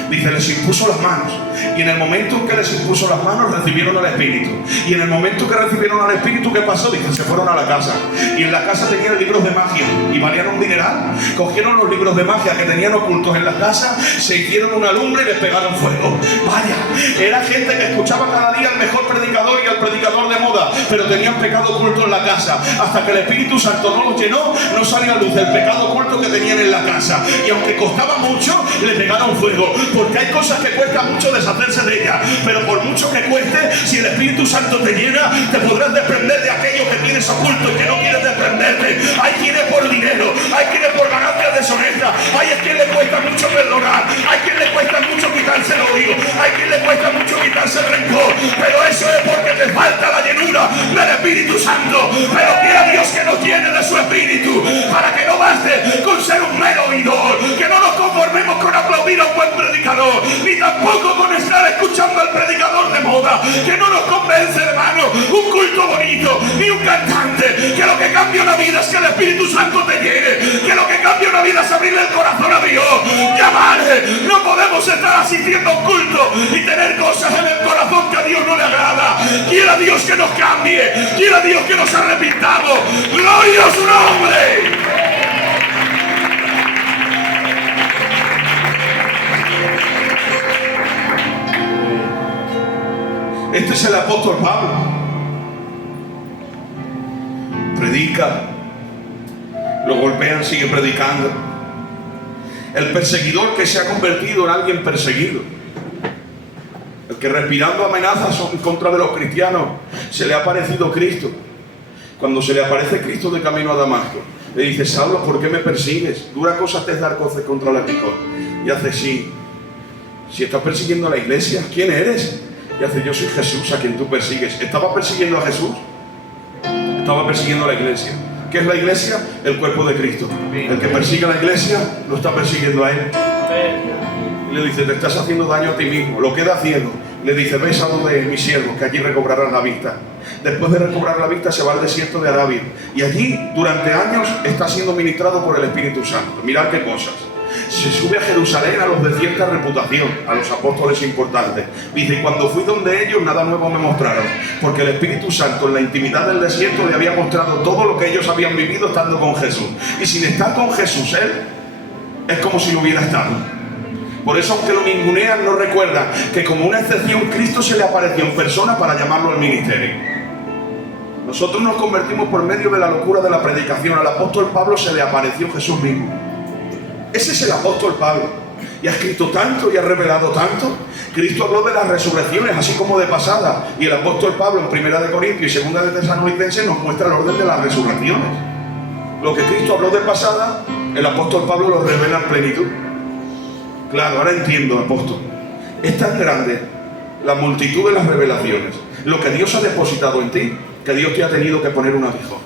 Dice: les impuso las manos. Y en el momento en que les impuso las manos, recibieron al Espíritu. Y en el momento que recibieron al Espíritu, ¿qué pasó? Dice: se fueron a la casa. Y en la casa tenían libros de magia y valían un dineral. Cogieron los libros de magia que tenían ocultos en la casa, se hicieron una lumbre y les pegaron fuego. Vaya, era gente que escuchaba cada día al mejor predicador y al predicador de moda, pero tenían pecado oculto en la casa. Hasta que el Espíritu Santo no los llenó, no salió a luz el pecado oculto que tenían en la casa. Y aunque costaba mucho, le pegaron fuego. Porque hay cosas que cuestan mucho deshacerse de ellas, pero por mucho que cueste, si el Espíritu Santo te llena, te podrás desprender de aquello que tienes oculto y que no quieres desprenderte. Hay quienes por dinero, hay quienes por ganancias deshonestas, hay quien le cuesta mucho perdonar, hay quien le cuesta mucho quitarse el odio, hay quien le cuesta mucho quitarse el rencor, pero eso es porque te falta la llenura del Espíritu Santo. Pero quiera Dios que nos llene de su Espíritu, para que no baste con ser un mero oidor, que no nos conformemos con aplaudir a un buen predicador, ni tampoco con estar escuchando al predicador de moda, que no nos convence, hermano, un culto bonito, ni un cantante. Que lo que cambia una vida es que el Espíritu Santo te llene, que lo que cambia una vida es abrirle el corazón a Dios, llamarle. No podemos estar asistiendo a un culto y tener cosas en el corazón que a Dios no le agrada. Quiera Dios que nos cambie, quiera Dios que nos arrepintamos. ¡Gloria a su nombre! Este es el apóstol Pablo. Predica, lo golpean, sigue predicando. El perseguidor que se ha convertido en alguien perseguido. El que respirando amenazas en contra de los cristianos, se le ha aparecido Cristo. Cuando se le aparece Cristo de camino a Damasco, le dice: Saulo, ¿por qué me persigues? Dura cosa te es dar coces contra el aguijón. Y hace: sí. Si estás persiguiendo a la iglesia, ¿quién eres? Y hace: yo soy Jesús a quien tú persigues. ¿Estaba persiguiendo a Jesús? Estaba persiguiendo a la iglesia. ¿Qué es la iglesia? El cuerpo de Cristo. El que persigue a la iglesia lo está persiguiendo a él. Y le dice: te estás haciendo daño a ti mismo. Lo queda ciego. Le dice: ves a uno de mis siervos, que allí recobrarán la vista. Después de recobrar la vista se va al desierto de Arabia. Y allí durante años está siendo ministrado por el Espíritu Santo. Mirad qué cosas. Se sube a Jerusalén a los de cierta reputación, a los apóstoles importantes. Dice: y cuando fui donde ellos, nada nuevo me mostraron, porque el Espíritu Santo en la intimidad del desierto le había mostrado todo lo que ellos habían vivido estando con Jesús. Y sin estar con Jesús, él es como si no hubiera estado. Por eso, aunque lo ningunean, no recuerdan que como una excepción Cristo se le apareció en persona para llamarlo al ministerio. Nosotros nos convertimos por medio de la locura de la predicación. Al apóstol Pablo se le apareció Jesús mismo. Ese es el apóstol Pablo. Y ha escrito tanto y ha revelado tanto. Cristo habló de las resurrecciones, así como de pasada. Y el apóstol Pablo en 1 de Corintios y 2 de Tesalonicenses nos muestra el orden de las resurrecciones. Lo que Cristo habló de pasada, el apóstol Pablo lo revela en plenitud. Claro, ahora entiendo, apóstol. Es tan grande la multitud de las revelaciones, lo que Dios ha depositado en ti, que Dios te ha tenido que poner un aguijón.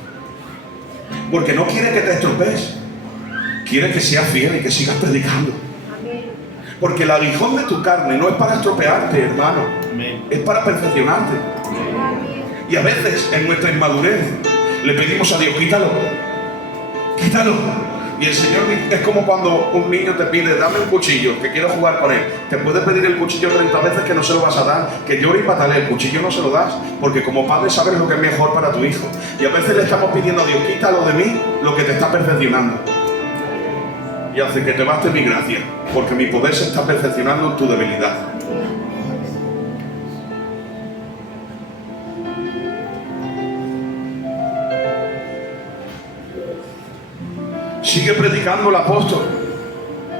Porque no quiere que te estropees. Quiere que seas fiel y que sigas predicando. Porque el aguijón de tu carne no es para estropearte, hermano. Es para perfeccionarte. Y a veces, en nuestra inmadurez, le pedimos a Dios, quítalo. Quítalo. Y el Señor es como cuando un niño te pide, dame un cuchillo, que quiero jugar con él. Te puede pedir el cuchillo 30 veces que no se lo vas a dar, que llore y patalee, el cuchillo no se lo das, porque como padre sabes lo que es mejor para tu hijo. Y a veces le estamos pidiendo a Dios, quítalo de mí, lo que te está perfeccionando. Y hace que te baste mi gracia, porque mi poder se está perfeccionando en tu debilidad. Sigue predicando el apóstol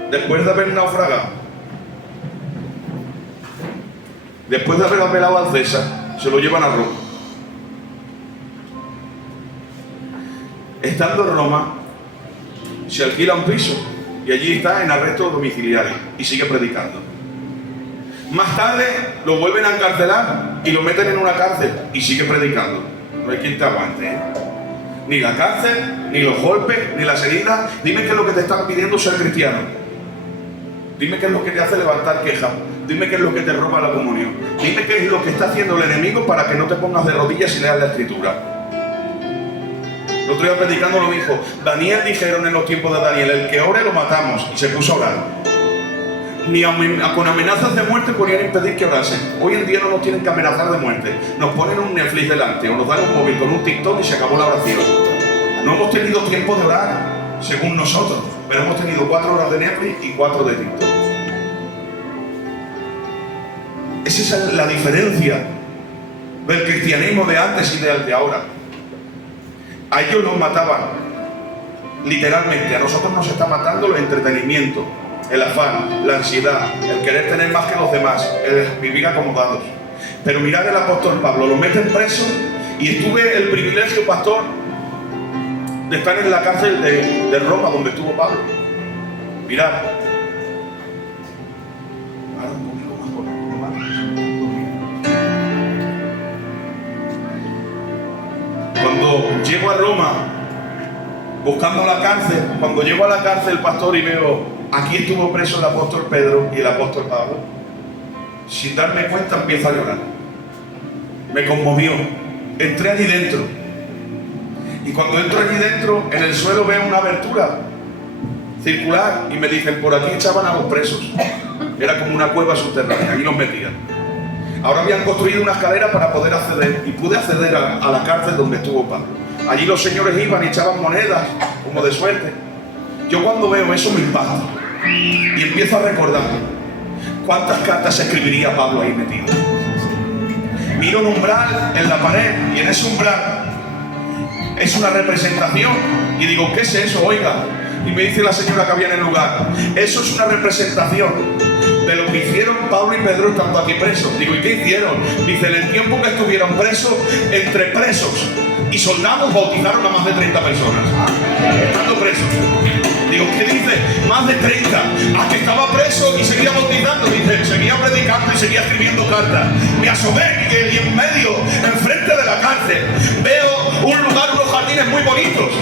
después de haber naufragado, después de haber apelado al César, se lo llevan a Roma. Estando en Roma, se alquila un piso y allí está en arresto domiciliario y sigue predicando. Más tarde lo vuelven a encarcelar y lo meten en una cárcel y sigue predicando. No hay quien te aguante, ¿eh? Ni la cárcel, ni los golpes, ni las heridas. Dime qué es lo que te están pidiendo ser cristiano. Dime qué es lo que te hace levantar quejas. Dime qué es lo que te roba la comunión. Dime qué es lo que está haciendo el enemigo para que no te pongas de rodillas y leas la escritura. El otro día predicando lo dijo. Daniel dijeron en los tiempos de Daniel, el que ore lo matamos. Y se puso a orar. Ni con amenazas de muerte podían impedir que orasen. Hoy en día no nos tienen que amenazar de muerte. Nos ponen un Netflix delante o nos dan un móvil con un TikTok y se acabó la oración. No hemos tenido tiempo de orar, según nosotros, pero hemos tenido 4 horas de Netflix y 4 de TikTok. Esa es la diferencia del cristianismo de antes y del de ahora. A ellos los mataban, literalmente. A nosotros nos está matando el entretenimiento, el afán, la ansiedad, el querer tener más que los demás, el vivir acomodados. Pero mirad el apóstol Pablo, lo meten preso y tuve el privilegio, pastor, de estar en la cárcel de Roma donde estuvo Pablo. Mirad. Cuando llego a Roma buscando la cárcel, cuando llego a la cárcel, pastor, y veo aquí estuvo preso el apóstol Pedro y el apóstol Pablo, sin darme cuenta empiezo a llorar. Me conmovió. Entré allí dentro. Y cuando entro allí dentro, en el suelo veo una abertura circular y me dicen, por aquí echaban a los presos. Era como una cueva subterránea, allí los metían. Ahora habían construido una escalera para poder acceder y pude acceder a la cárcel donde estuvo Pablo. Allí los señores iban y echaban monedas, como de suerte. Yo cuando veo eso me impacta y empiezo a recordar cuántas cartas escribiría Pablo ahí metido. Miro un umbral en la pared y en ese umbral es una representación y digo, ¿qué es eso? Oiga, y me dice la señora que había en el lugar, eso es una representación de lo que hicieron Pablo y Pedro estando aquí presos. Digo, ¿y qué hicieron? Dice, en el tiempo que estuvieron presos, entre presos y soldados bautizaron a más de 30 personas estando presos. Digo, ¿qué dice? Más de 30. A que estaba preso y seguía bautizando. Dice, seguía predicando y seguía escribiendo cartas. Me asomé y en medio, enfrente de la cárcel, veo un lugar, unos jardines muy bonitos.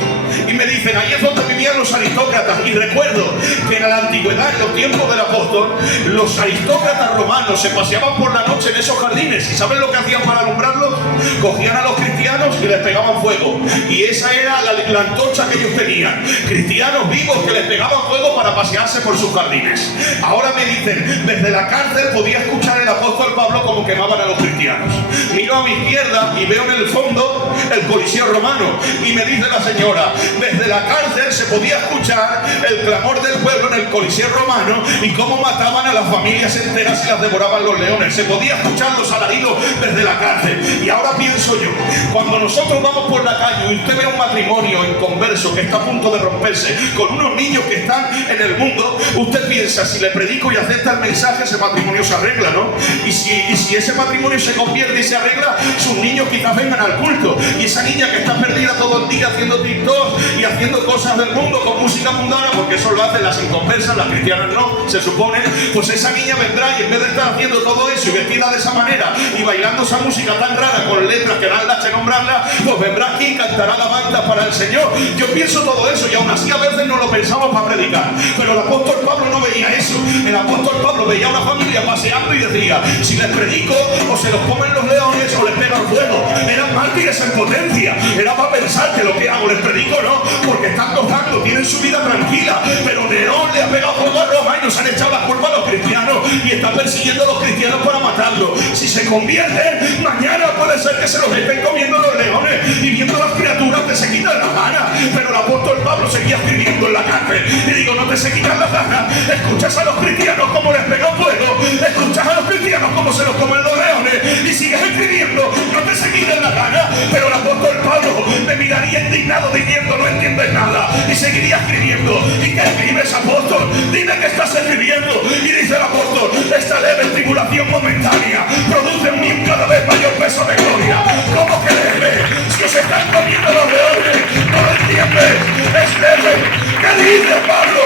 Y me dicen, ahí es donde vivían los aristócratas. Y recuerdo que en la antigüedad, en los tiempos del apóstol, los aristócratas romanos se paseaban por la noche en esos jardines. ¿Y saben lo que hacían para alumbrarlos? Cogían a los cristianos y les pegaban fuego. Y esa era la antorcha que ellos tenían. Cristianos vivos que les pegaban fuego para pasearse por sus jardines. Ahora me dicen, desde la cárcel podía escuchar el apóstol Pablo como quemaban a los cristianos. Miro a mi izquierda y veo en el fondo el Coliseo romano. Y me dice la señora, desde la cárcel se podía escuchar el clamor del pueblo en el Coliseo romano y cómo mataban a las familias enteras y las devoraban los leones. Se podía escuchar los alaridos desde la cárcel. Y ahora pienso yo, cuando nosotros vamos por la calle y usted ve un matrimonio inconverso que está a punto de romperse con unos niños que están en el mundo, usted piensa, si le predico y acepta el mensaje, ese matrimonio se arregla, ¿no? Y si ese matrimonio se convierte y se arregla, sus niños quizás vengan al culto. Y esa niña que está perdida todo el día haciendo TikTok y haciendo cosas del mundo con música mundana, porque eso lo hacen las inconversas, las cristianas no, se supone, pues esa niña vendrá y en vez de estar haciendo todo eso y vestida de esa manera y bailando esa música tan rara con letras que dan lástima nombrarla, pues vendrá aquí y cantará la banda para el Señor. Yo pienso todo eso y aún así a veces no lo pensamos para predicar. Pero el apóstol Pablo no veía eso. El apóstol Pablo veía a una familia paseando y decía, si les predico o se los comen los leones o les pegan fuego. Eran mártires en potencia. Era para pensar que lo que hago les predico, no, porque están gozando, tienen su vida tranquila. Pero Nerón le ha pegado fuego a Roma y nos han echado la culpa a los cristianos y está persiguiendo a los cristianos para matarlos. Si se convierten, mañana puede ser que se los estén comiendo los leones y viendo las criaturas que se quitan las ganas. Pero el apóstol Pablo seguía escribiendo en la cárcel y digo, no te se quitan las ganas. Escuchas a los cristianos como les pegan fuego, escuchas a los cristianos como se los comen los leones y sigues escribiendo, no te se quiten las ganas. Pero el apóstol Pablo me miraría indignado diciendo, no entiendes nada, y seguiría escribiendo. ¿Y qué escribes, apóstol? Dime que estás escribiendo. Y dice el apóstol, esta leve tribulación momentánea produce en mí un cada vez mayor peso de gloria. ¿Cómo que leve? Si os están comiendo los leones, no lo entiendes, es leve. ¿Qué dice Pablo?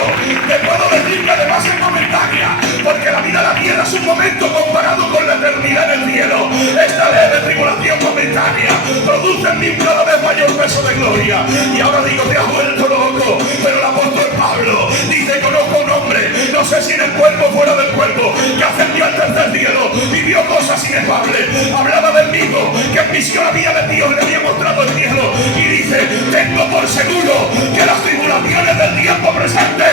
Te puedo decir que además es momentánea, porque la vida de la tierra es un momento comparado con la eternidad en el cielo. Esta leve tribulación momentánea produce en mí un cada vez mayor peso de gloria. Y ahora digo, te has vuelto loco. Pero el apóstol Pablo dice, conozco un hombre, no sé si en el cuerpo o fuera del cuerpo, que ascendió al tercer cielo y vio cosas inefables. Hablaba del mismo que en visión había de Dios, le había mostrado el cielo. Y dice, tengo por seguro que las tribulaciones del tiempo presente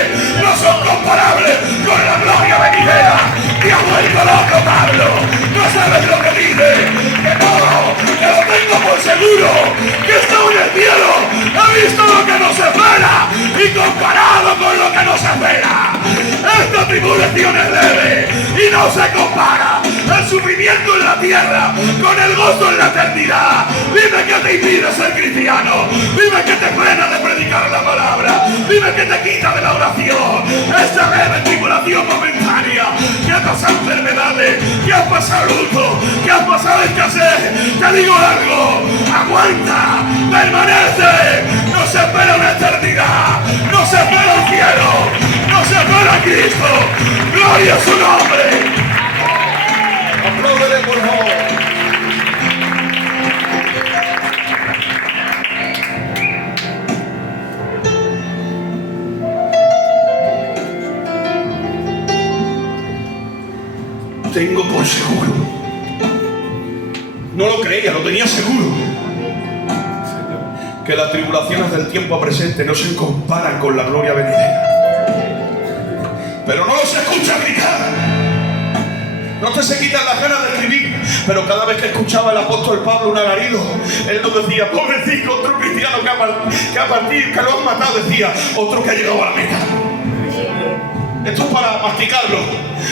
no son comparables con la gloria venidera. Te has vuelto loco, Pablo. No sabes lo que dice. Que no, que lo tengo por seguro, que estaba en el cielo, he visto lo que nos espera y comparado con lo que nos espera, esta tribulación es leve y no se compara el sufrimiento en la tierra con el gozo en la eternidad. Dime que te impide ser cristiano, dime que te frena de predicar la palabra, dime que te quita de la oración. Esta leve tribulación momentánea, que has pasado enfermedades, que has pasado luto, que has pasado escasez, te digo algo, aguanta, permanece, no se espera una eternidad, no se espera un cielo, no se espera a Cristo, gloria a su nombre. Apláudele, por favor. Tengo por seguro. No lo creía, lo tenía seguro. Que las tribulaciones del tiempo presente no se comparan con la gloria venidera. Pero no los escucha gritar. No te se quitan las ganas de escribir. Pero cada vez que escuchaba el apóstol Pablo un alarido, él no decía, pobrecito, otro cristiano que ha partido, que lo han matado. Decía, otro que ha llegado a la meta. Esto es para masticarlo.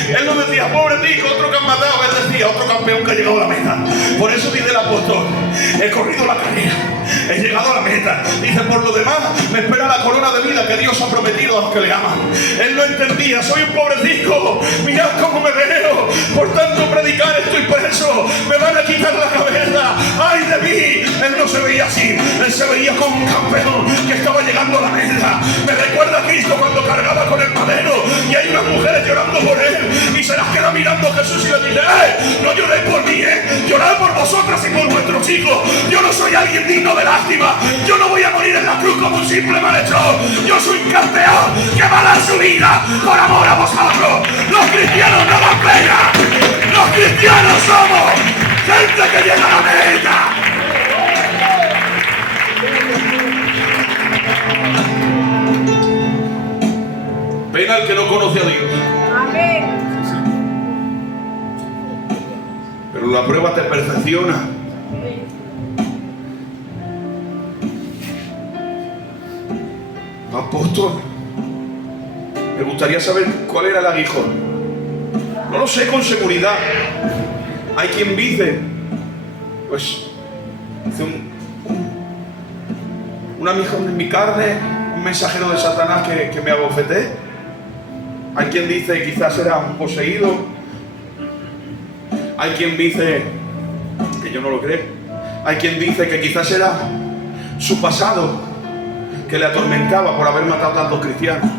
Él no decía, pobre tico, otro que han matado. Él decía, otro campeón que ha llegado a la meta. Por eso dice el apóstol, he corrido la carrera, he llegado a la meta. Dice, por lo demás, me espera la corona de vida que Dios ha prometido a los que le aman. Él no entendía, soy un pobrecico, mirad cómo me veo. Por tanto predicar estoy preso, me van a quitar la cabeza. ¡Ay de mí! Él no se veía así, él se veía como un campeón que estaba llegando a la meta. Me recuerda a Cristo cuando cargaba con el madero y hay unas mujeres llorando por él y se las queda mirando Jesús y le dice, no lloréis por mí, llorad por vosotras y por vuestros hijos. Yo no soy alguien digno de lástima, yo no voy a morir en la cruz como un simple malhechor. Yo soy un campeón que va a dar su vida por amor a vosotros. Los cristianos no dan pena, los cristianos somos gente que llega a la meta. Pena el que no conoce a Dios. Amén. Pero la prueba te perfecciona. apóstol, me gustaría saber cuál era el aguijón. No lo sé con seguridad. Hay quien dice, pues, dice un aguijón en mi carne, un mensajero de Satanás que me abofeté. Hay quien dice quizás era un poseído. Hay quien dice, que yo no lo creo, hay quien dice que quizás era su pasado que le atormentaba por haber matado a tantos cristianos.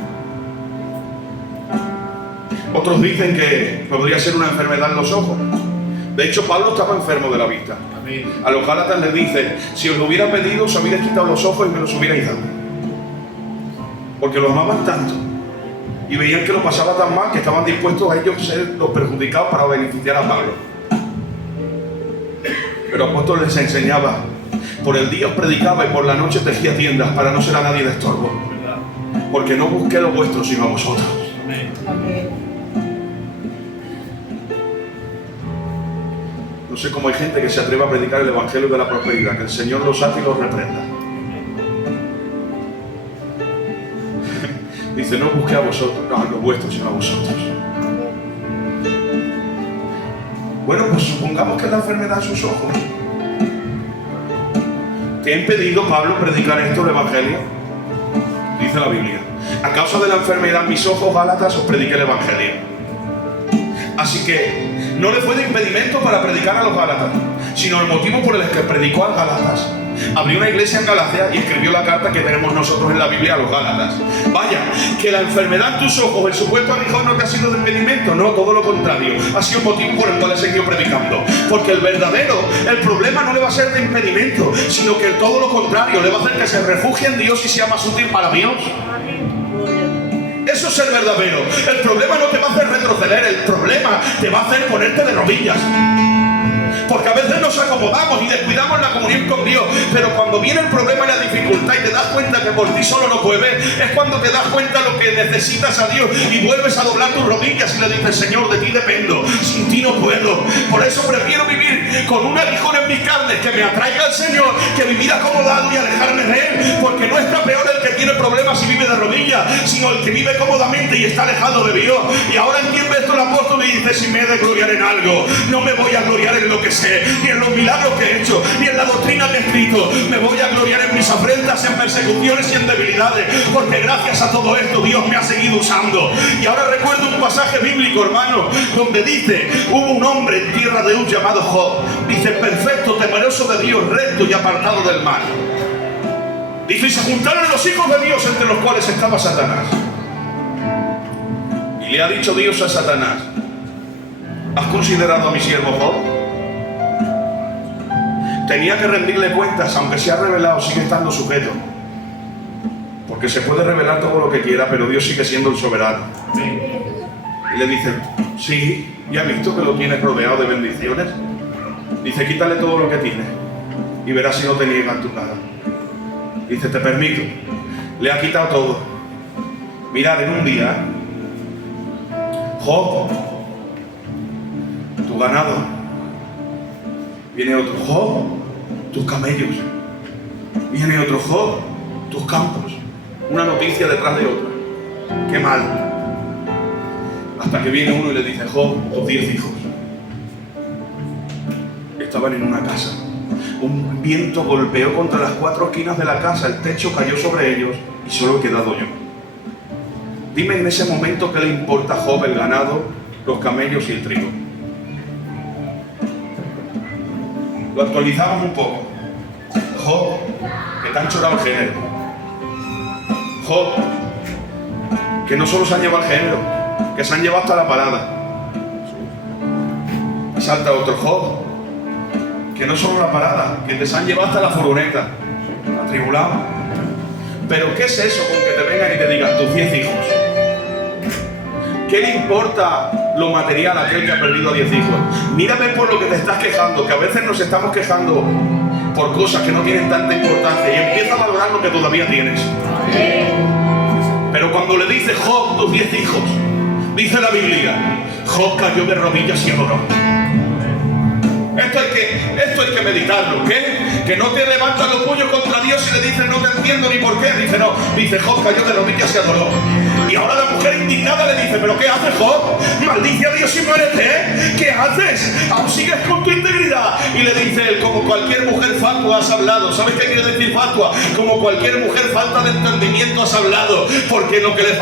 Otros dicen que podría ser una enfermedad en los ojos. De hecho, Pablo estaba enfermo de la vista. A los Gálatas les dice, si os lo hubiera pedido, os hubierais quitado los ojos y me los hubierais dado. Porque lo amaban tanto y veían que lo pasaba tan mal que estaban dispuestos a ellos ser los perjudicados para beneficiar a Pablo. Pero el apóstol les enseñaba, por el día os predicaba y por la noche tejía tiendas para no ser a nadie de estorbo. Porque no busqué lo vuestro sino a vosotros. No sé cómo hay gente que se atreve a predicar el evangelio de la prosperidad, que el Señor los saque y los reprenda. Dice, no busqué a vosotros, no a los vuestros sino a vosotros. Bueno, pues supongamos que es la enfermedad en sus ojos. ¿Te ha impedido, Pablo, predicar esto, el evangelio? Dice la Biblia. A causa de la enfermedad en mis ojos, Gálatas, os prediqué el evangelio. Así que no le fue de impedimento para predicar a los Gálatas, sino el motivo por el que predicó a Gálatas. Abrió una iglesia en Galacia y escribió la carta que tenemos nosotros en la Biblia a los Gálatas. Vaya, que la enfermedad en tus ojos, el supuesto aguijón, no te ha sido de impedimento. No, todo lo contrario. Ha sido motivo por el cual he seguido predicando. Porque el problema no le va a ser de impedimento, sino que todo lo contrario, le va a hacer que se refugie en Dios y sea más útil para Dios. Eso es el verdadero. El problema no te va a hacer retroceder, el problema te va a hacer ponerte de rodillas. Porque a veces nos acomodamos y descuidamos la comunión con Dios, pero cuando viene el problema y la dificultad y te das cuenta que por ti solo no puedes, es cuando te das cuenta lo que necesitas a Dios y vuelves a doblar tus rodillas y le dices, Señor, de ti dependo, sin ti no puedo. Por eso prefiero vivir con un aguijón en mis carnes que me atraiga al Señor, que vivir acomodado y alejarme de Él, porque no está peor el que tiene problemas y vive de rodillas, sino el que vive cómodamente y está alejado de Dios. Y ahora entiende esto el apóstol y dice, si me he de gloriar en algo, no me voy a gloriar en lo que sé, ni en los milagros que he hecho, ni en la doctrina que he escrito. Me voy a gloriar en mis afrentas, en persecuciones y en debilidades, porque gracias a todo esto Dios me ha seguido usando. Y ahora recuerdo un pasaje bíblico, hermano, donde dice, hubo un hombre en tierra de Uz llamado Job. Dice, perfecto, temeroso de Dios, recto y apartado del mal. Dice, y se juntaron los hijos de Dios, entre los cuales estaba Satanás. Y le ha dicho Dios a Satanás, ¿has considerado a mi siervo Job? Tenía que rendirle cuentas, aunque se ha revelado, sigue estando sujeto. Porque se puede revelar todo lo que quiera, pero Dios sigue siendo el soberano. Y le dice, sí, ¿ya has visto que lo tienes rodeado de bendiciones? Dice, quítale todo lo que tiene y verás si no te niegan tu cara. Dice, te permito. Le ha quitado todo. Mirad, en un día, Job, tu ganado. Viene otro, Job, tus camellos. Viene otro, Job, tus campos. Una noticia detrás de otra. Qué mal. Hasta que viene uno y le dice, Job, tus 10 hijos estaban en una casa. Un viento golpeó contra las 4 esquinas de la casa, el techo cayó sobre ellos y solo he quedado yo. Dime en ese momento qué le importa a Job el ganado, los camellos y el trigo. Lo actualizamos un poco. Job, que te han chorado el género. Job, que no solo se han llevado el género, que se han llevado hasta la parada. Y salta otro, Job, que no solo la parada, que te se han llevado hasta la furgoneta, atribulado. Pero ¿qué es eso con que te vengan y te digan tus 10 hijos? ¿Qué le importa lo material a aquel que ha perdido a 10 hijos? Mírame por lo que te estás quejando, que a veces nos estamos quejando por cosas que no tienen tanta importancia y empieza a valorar lo que todavía tienes. Pero cuando le dice Job tus 10 hijos, dice la Biblia, Job cayó de rodillas y oró. Esto hay que meditarlo. ¿Qué? Que no te levantas los puños contra Dios y le dices no te entiendo ni por qué. Dice no. Dice Job cayó de rodillas y adoró. Y ahora la mujer indignada le dice, ¿pero qué haces, Job? Maldice a Dios y muérete, ¿eh? ¿Qué haces? Aún sigues con tu integridad. Y le dice él, como cualquier mujer fatua has hablado. ¿Sabes qué quiere decir fatua? Como cualquier mujer falta de entendimiento has hablado. Porque lo que le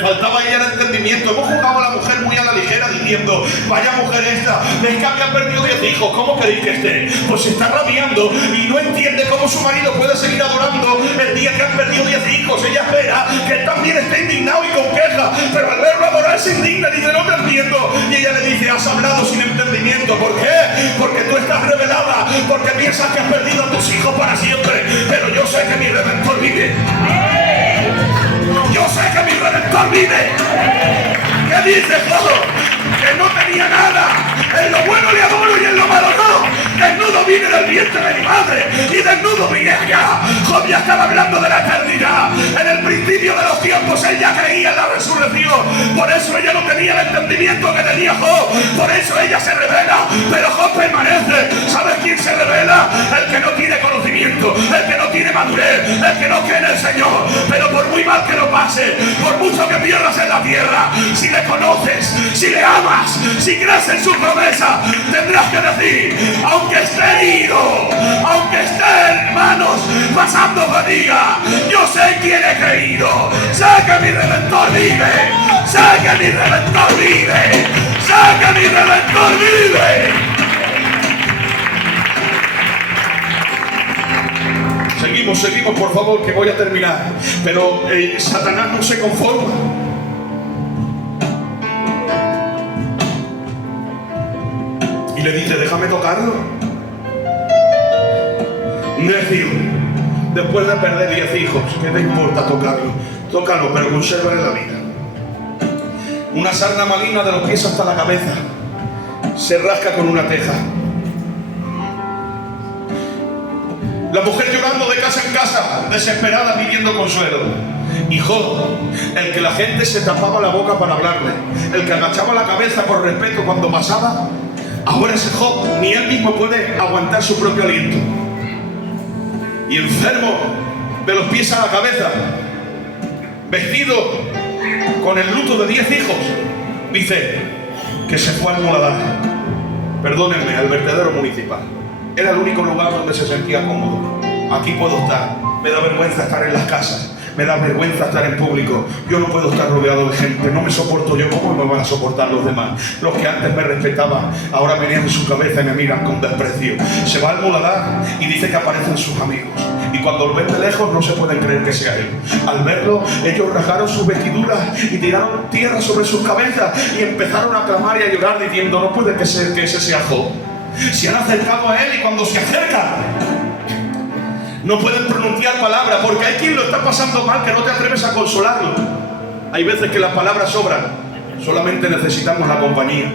faltaba a ella era entendimiento. Hemos jugado a la mujer muy a la ligera diciendo, vaya mujer esta, ves que había perdido 10 hijos. ¿Cómo queréis que esté? Pues se está rabiando y no entiende cómo su marido puede seguir adorando el día que han perdido 10 hijos. Ella espera que él también esté indignado y con queja, pero al verlo adorar se indigna y dice no te entiendo. Y ella le dice, has hablado sin entendimiento. ¿Por qué? Porque tú estás revelada, porque piensas que has perdido a tus hijos para siempre, pero yo sé que mi Redentor vive. Yo sé que mi Redentor vive. ¿Qué dice Job? Que no tenía nada. En lo bueno le adoro y en lo malo no. Desnudo vine del vientre de mi madre y desnudo vine allá. Job ya estaba hablando de la eternidad. En el principio de los tiempos ella creía en la resurrección. Por eso ella no tenía el entendimiento que tenía Job. Por eso ella se revela. Pero Job permanece. ¿Sabes quién se revela? El que no tiene conocimiento, el que no tiene madurez, el que no cree en el Señor. Pero por muy mal que lo pase, por mucho que pierdas en la tierra, si le conoces, si le amas, si crees en su promesa, tendrás que decir, aunque esté herido, aunque esté, hermanos, pasando fatiga, yo sé quién he creído. Sé que mi Redentor vive. Sé que mi Redentor vive. Sé que mi Redentor vive. Seguimos, por favor, que voy a terminar. Pero Satanás no se conforma. Y le dice, déjame tocarlo. Necio, después de perder 10 hijos, ¿qué te importa tocarlo? Tócalo, pero consérvale la vida. Una sarna maligna de los pies hasta la cabeza. Se rasca con una teja. La mujer llorando de casa en casa, desesperada, pidiendo consuelo. Y Job, el que la gente se tapaba la boca para hablarle, el que agachaba la cabeza por respeto cuando pasaba, ahora ese Job ni él mismo puede aguantar su propio aliento. Y enfermo de los pies a la cabeza, vestido con el luto de 10 hijos, dice que se fue al muladar. Perdónenme, al vertedero municipal. Era el único lugar donde se sentía cómodo. Aquí puedo estar. Me da vergüenza estar en las casas. Me da vergüenza estar en público. Yo no puedo estar rodeado de gente. No me soporto yo. ¿Cómo me van a soportar los demás? Los que antes me respetaban, ahora menean su cabeza y me miran con desprecio. Se va al muladar y dice que aparecen sus amigos. Y cuando lo ven de lejos no se pueden creer que sea él. Al verlo, ellos rasgaron sus vestiduras y tiraron tierra sobre sus cabezas y empezaron a clamar y a llorar diciendo, no puede que ese sea Job. Se han acercado a él y cuando se acercan no pueden pronunciar palabra, porque hay quien lo está pasando mal que no te atreves a consolarlo. Hay veces que las palabras sobran, solamente necesitamos la compañía.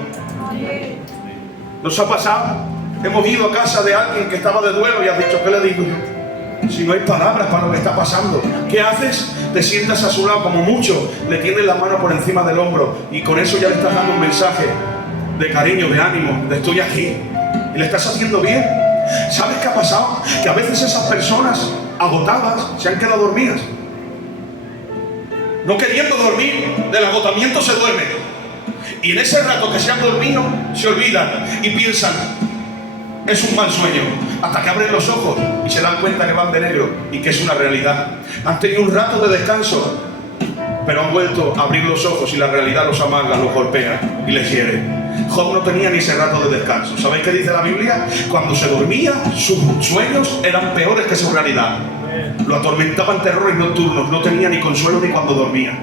¿Nos ha pasado? Hemos ido a casa de alguien que estaba de duelo y has dicho, ¿qué le digo yo? Si no hay palabras para lo que está pasando, ¿qué haces? Te sientas a su lado, como mucho, le tienes la mano por encima del hombro y con eso ya le estás dando un mensaje de cariño, de ánimo, de estoy aquí. Y le estás haciendo bien. ¿Sabes qué ha pasado? Que a veces esas personas agotadas se han quedado dormidas. No queriendo dormir, del agotamiento se duermen. Y en ese rato que se han dormido, se olvidan y piensan, es un mal sueño. Hasta que abren los ojos y se dan cuenta que van de negro y que es una realidad. Han tenido un rato de descanso, pero han vuelto a abrir los ojos y la realidad los amarga, los golpea y les hiere. Job no tenía ni ese rato de descanso. ¿Sabéis qué dice la Biblia? Cuando se dormía, sus sueños eran peores que su realidad. Lo atormentaban terrores nocturnos, no tenía ni consuelo ni cuando dormía.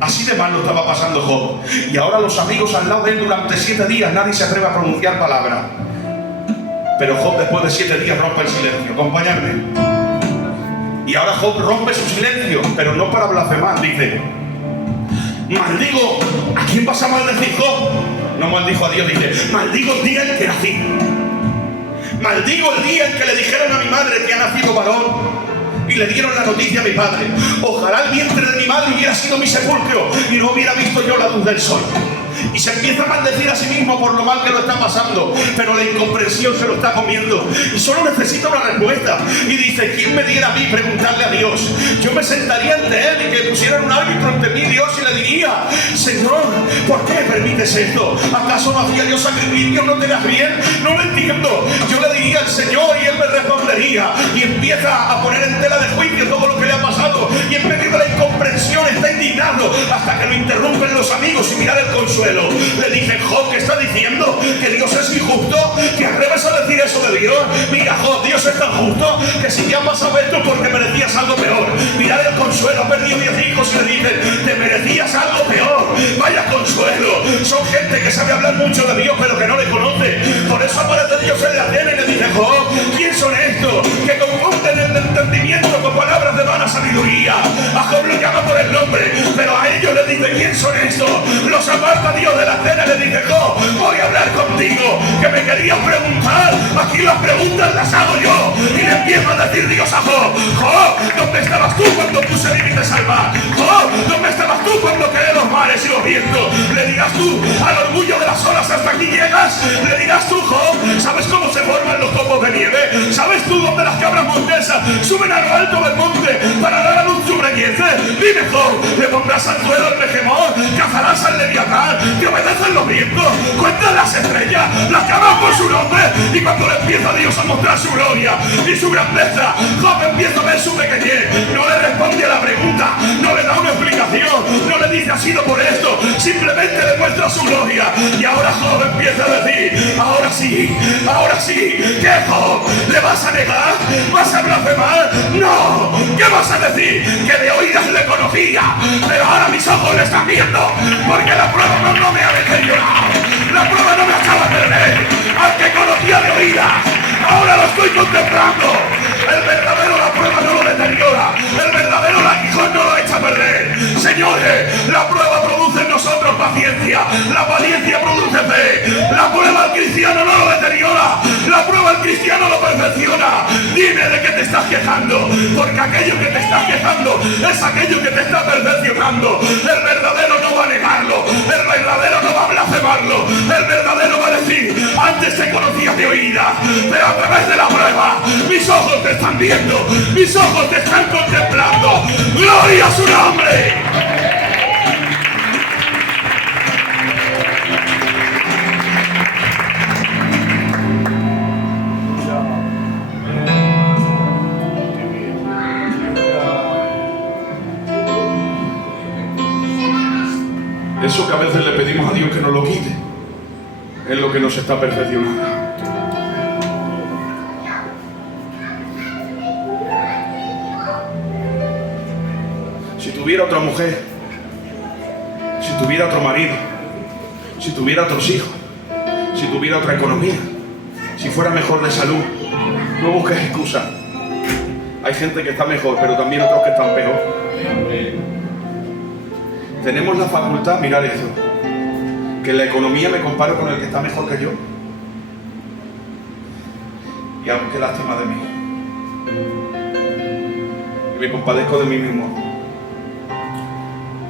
Así de mal lo estaba pasando Job. Y ahora los amigos al lado de él durante 7 días, nadie se atreve a pronunciar palabra. Pero Job después de 7 días rompe el silencio. Acompañadme. Y ahora Job rompe su silencio, pero no para blasfemar, dice, maldigo, ¿a quién vas a maldecir, Job? No maldijo a Dios, dice, maldigo el día en que nací. Maldigo el día en que le dijeron a mi madre que ha nacido varón y le dieron la noticia a mi padre. Ojalá el vientre de mi madre hubiera sido mi sepulcro y no hubiera visto yo la luz del sol. y se empieza a maldecir a sí mismo por lo mal que lo está pasando, pero la incomprensión se lo está comiendo y solo necesita una respuesta. Y dice: ¿quién me diera a mí preguntarle a Dios? Yo me sentaría ante Él y que pusieran un árbitro ante mí, Dios, y le diría: Señor, ¿por qué me permites esto? ¿Acaso no hacía yo sacrificio? ¿No te das bien? No lo entiendo. Yo le diría al Señor y Él me respondería, y empieza a poner en tela de juicio todo lo que le ha pasado, y en medio de la incomprensión está indignado hasta que lo interrumpen los amigos y mirar el consuelo. Le dice: Job, ¿qué está diciendo? ¿Que Dios es injusto? ¿Te atreves a decir eso de Dios? Mira, Job, Dios es tan justo que si te ha pasado esto es porque merecías algo peor. Mirar el consuelo, ha perdido 10 hijos y le dicen: te merecías algo peor. Vaya consuelo. Son gente que sabe hablar mucho de Dios pero que no le conoce. Por eso aparece Dios en la cena y le dice: Job, ¿quién son estos que confunden el entendimiento con palabras de vana sabiduría? A Job lo llama por el nombre, pero a ellos le dice: ¿quién son estos? Los aparta Dios de la cena y le dice: Job, voy a hablar contigo, que me querías preguntar. Aquí las preguntas las hago yo. Y le empieza a decir Dios a Job: Job, ¿dónde estabas tú cuando puse límites al mar? Job, ¿dónde estabas tú cuando creé los mares y los vientos? Le dirás tú al orgullo de las olas: hasta aquí llegas. Le dirás tú: Job, ¿sabes cómo se forman los copos de nieve? ¿Sabes tú dónde las cabras monteses suben a lo alto del monte para dar a luz su breguece? Dime, Job, ¿le pondrás al suelo el Behemoth? ¿Cazarás al Leviatán? ¿Te obedecen los vientos? ¿Cuentan las estrellas? ¿Las llaman por su nombre? Y cuando le empieza Dios a mostrar su gloria y su grandeza, Job empieza a ver su pequeñez. No le responde a la pregunta, no le da una explicación, no le dice: ha sido por esto, simplemente le muestra su gloria. Y ahora Job empieza a decir: ahora sí, ¿qué, Job? ¿Le vas a negar? ¿Vas a blasfemar? ¡No! ¿Qué vas a decir? Que de oídas le conocía, pero ahora mis ojos le están viendo, porque la prueba no me ha deteriorado, la prueba no me acaba de perder. Al que conocía de oídas, ahora lo estoy contemplando. El verdadero la prueba no lo deteriora, el verdadero el aguijón no lo echa a perder. Señores, la prueba produce en nosotros paciencia, la paciencia produce fe. La prueba al cristiano no lo deteriora, la prueba al cristiano lo perfecciona. Dime de qué te estás quejando, porque aquello que te estás quejando es aquello que te está perfeccionando. El verdadero no va a negarlo, el verdadero no va a blasfemarlo, el verdadero va a decir: antes te conocía de oídas, pero a través de la prueba mis ojos te están viendo, mis ojos te están contemplando. ¡Gloria a su nombre! Eso que a veces le pedimos a Dios que nos lo quite es lo que nos está perfeccionando. Si tuviera otra mujer, si tuviera otro marido, si tuviera otros hijos, si tuviera otra economía, si fuera mejor de salud, no busques excusas. Hay gente que está mejor, pero también otros que están peor. Tenemos la facultad, mirad esto, que en la economía me comparo con el que está mejor que yo. Y qué lástima de mí. Y me compadezco de mí mismo.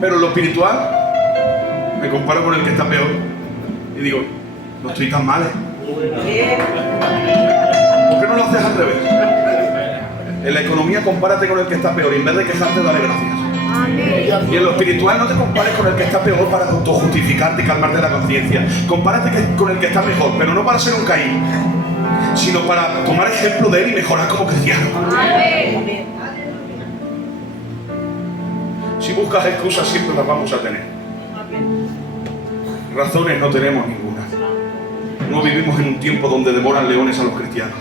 Pero en lo espiritual, me comparo con el que está peor. Y digo: no estoy tan mal, ¿eh? ¿Por qué no lo haces al revés? En la economía, compárate con el que está peor y en vez de quejarte, dale gracias. Y en lo espiritual, no te compares con el que está peor para autojustificarte y calmarte la conciencia. Compárate con el que está mejor, pero no para ser un Caín, sino para tomar ejemplo de él y mejorar como cristiano. Si buscas excusas, siempre las vamos a tener. Razones no tenemos ninguna. No vivimos en un tiempo donde devoran leones a los cristianos.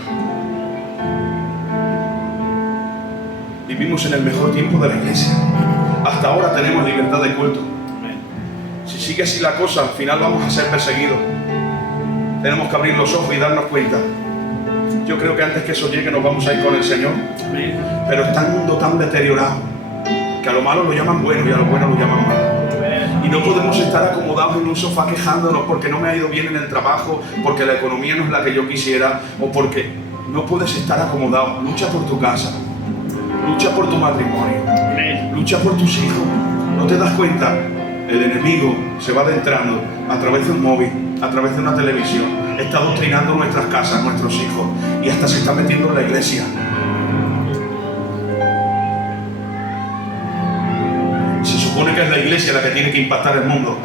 Vivimos en el mejor tiempo de la iglesia. Hasta ahora tenemos libertad de culto. Si sigue así la cosa, al final vamos a ser perseguidos. Tenemos que abrir los ojos y darnos cuenta. Yo creo que antes que eso llegue nos vamos a ir con el Señor. Pero está el mundo tan deteriorado que a lo malo lo llaman bueno y a lo bueno lo llaman malo. Y no podemos estar acomodados en un sofá quejándonos porque no me ha ido bien en el trabajo, porque la economía no es la que yo quisiera, o porque no puedes estar acomodado. Lucha por tu casa, lucha por tu matrimonio, lucha por tus hijos. ¿No te das cuenta? El enemigo se va adentrando a través de un móvil, a través de una televisión, está adoctrinando nuestras casas, nuestros hijos, y hasta se está metiendo en la iglesia. Se supone que es la iglesia la que tiene que impactar el mundo,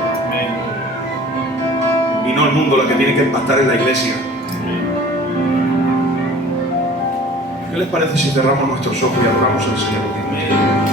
y no el mundo la que tiene que impactar en la iglesia. ¿Qué les parece si cerramos nuestros ojos y adoramos al Señor?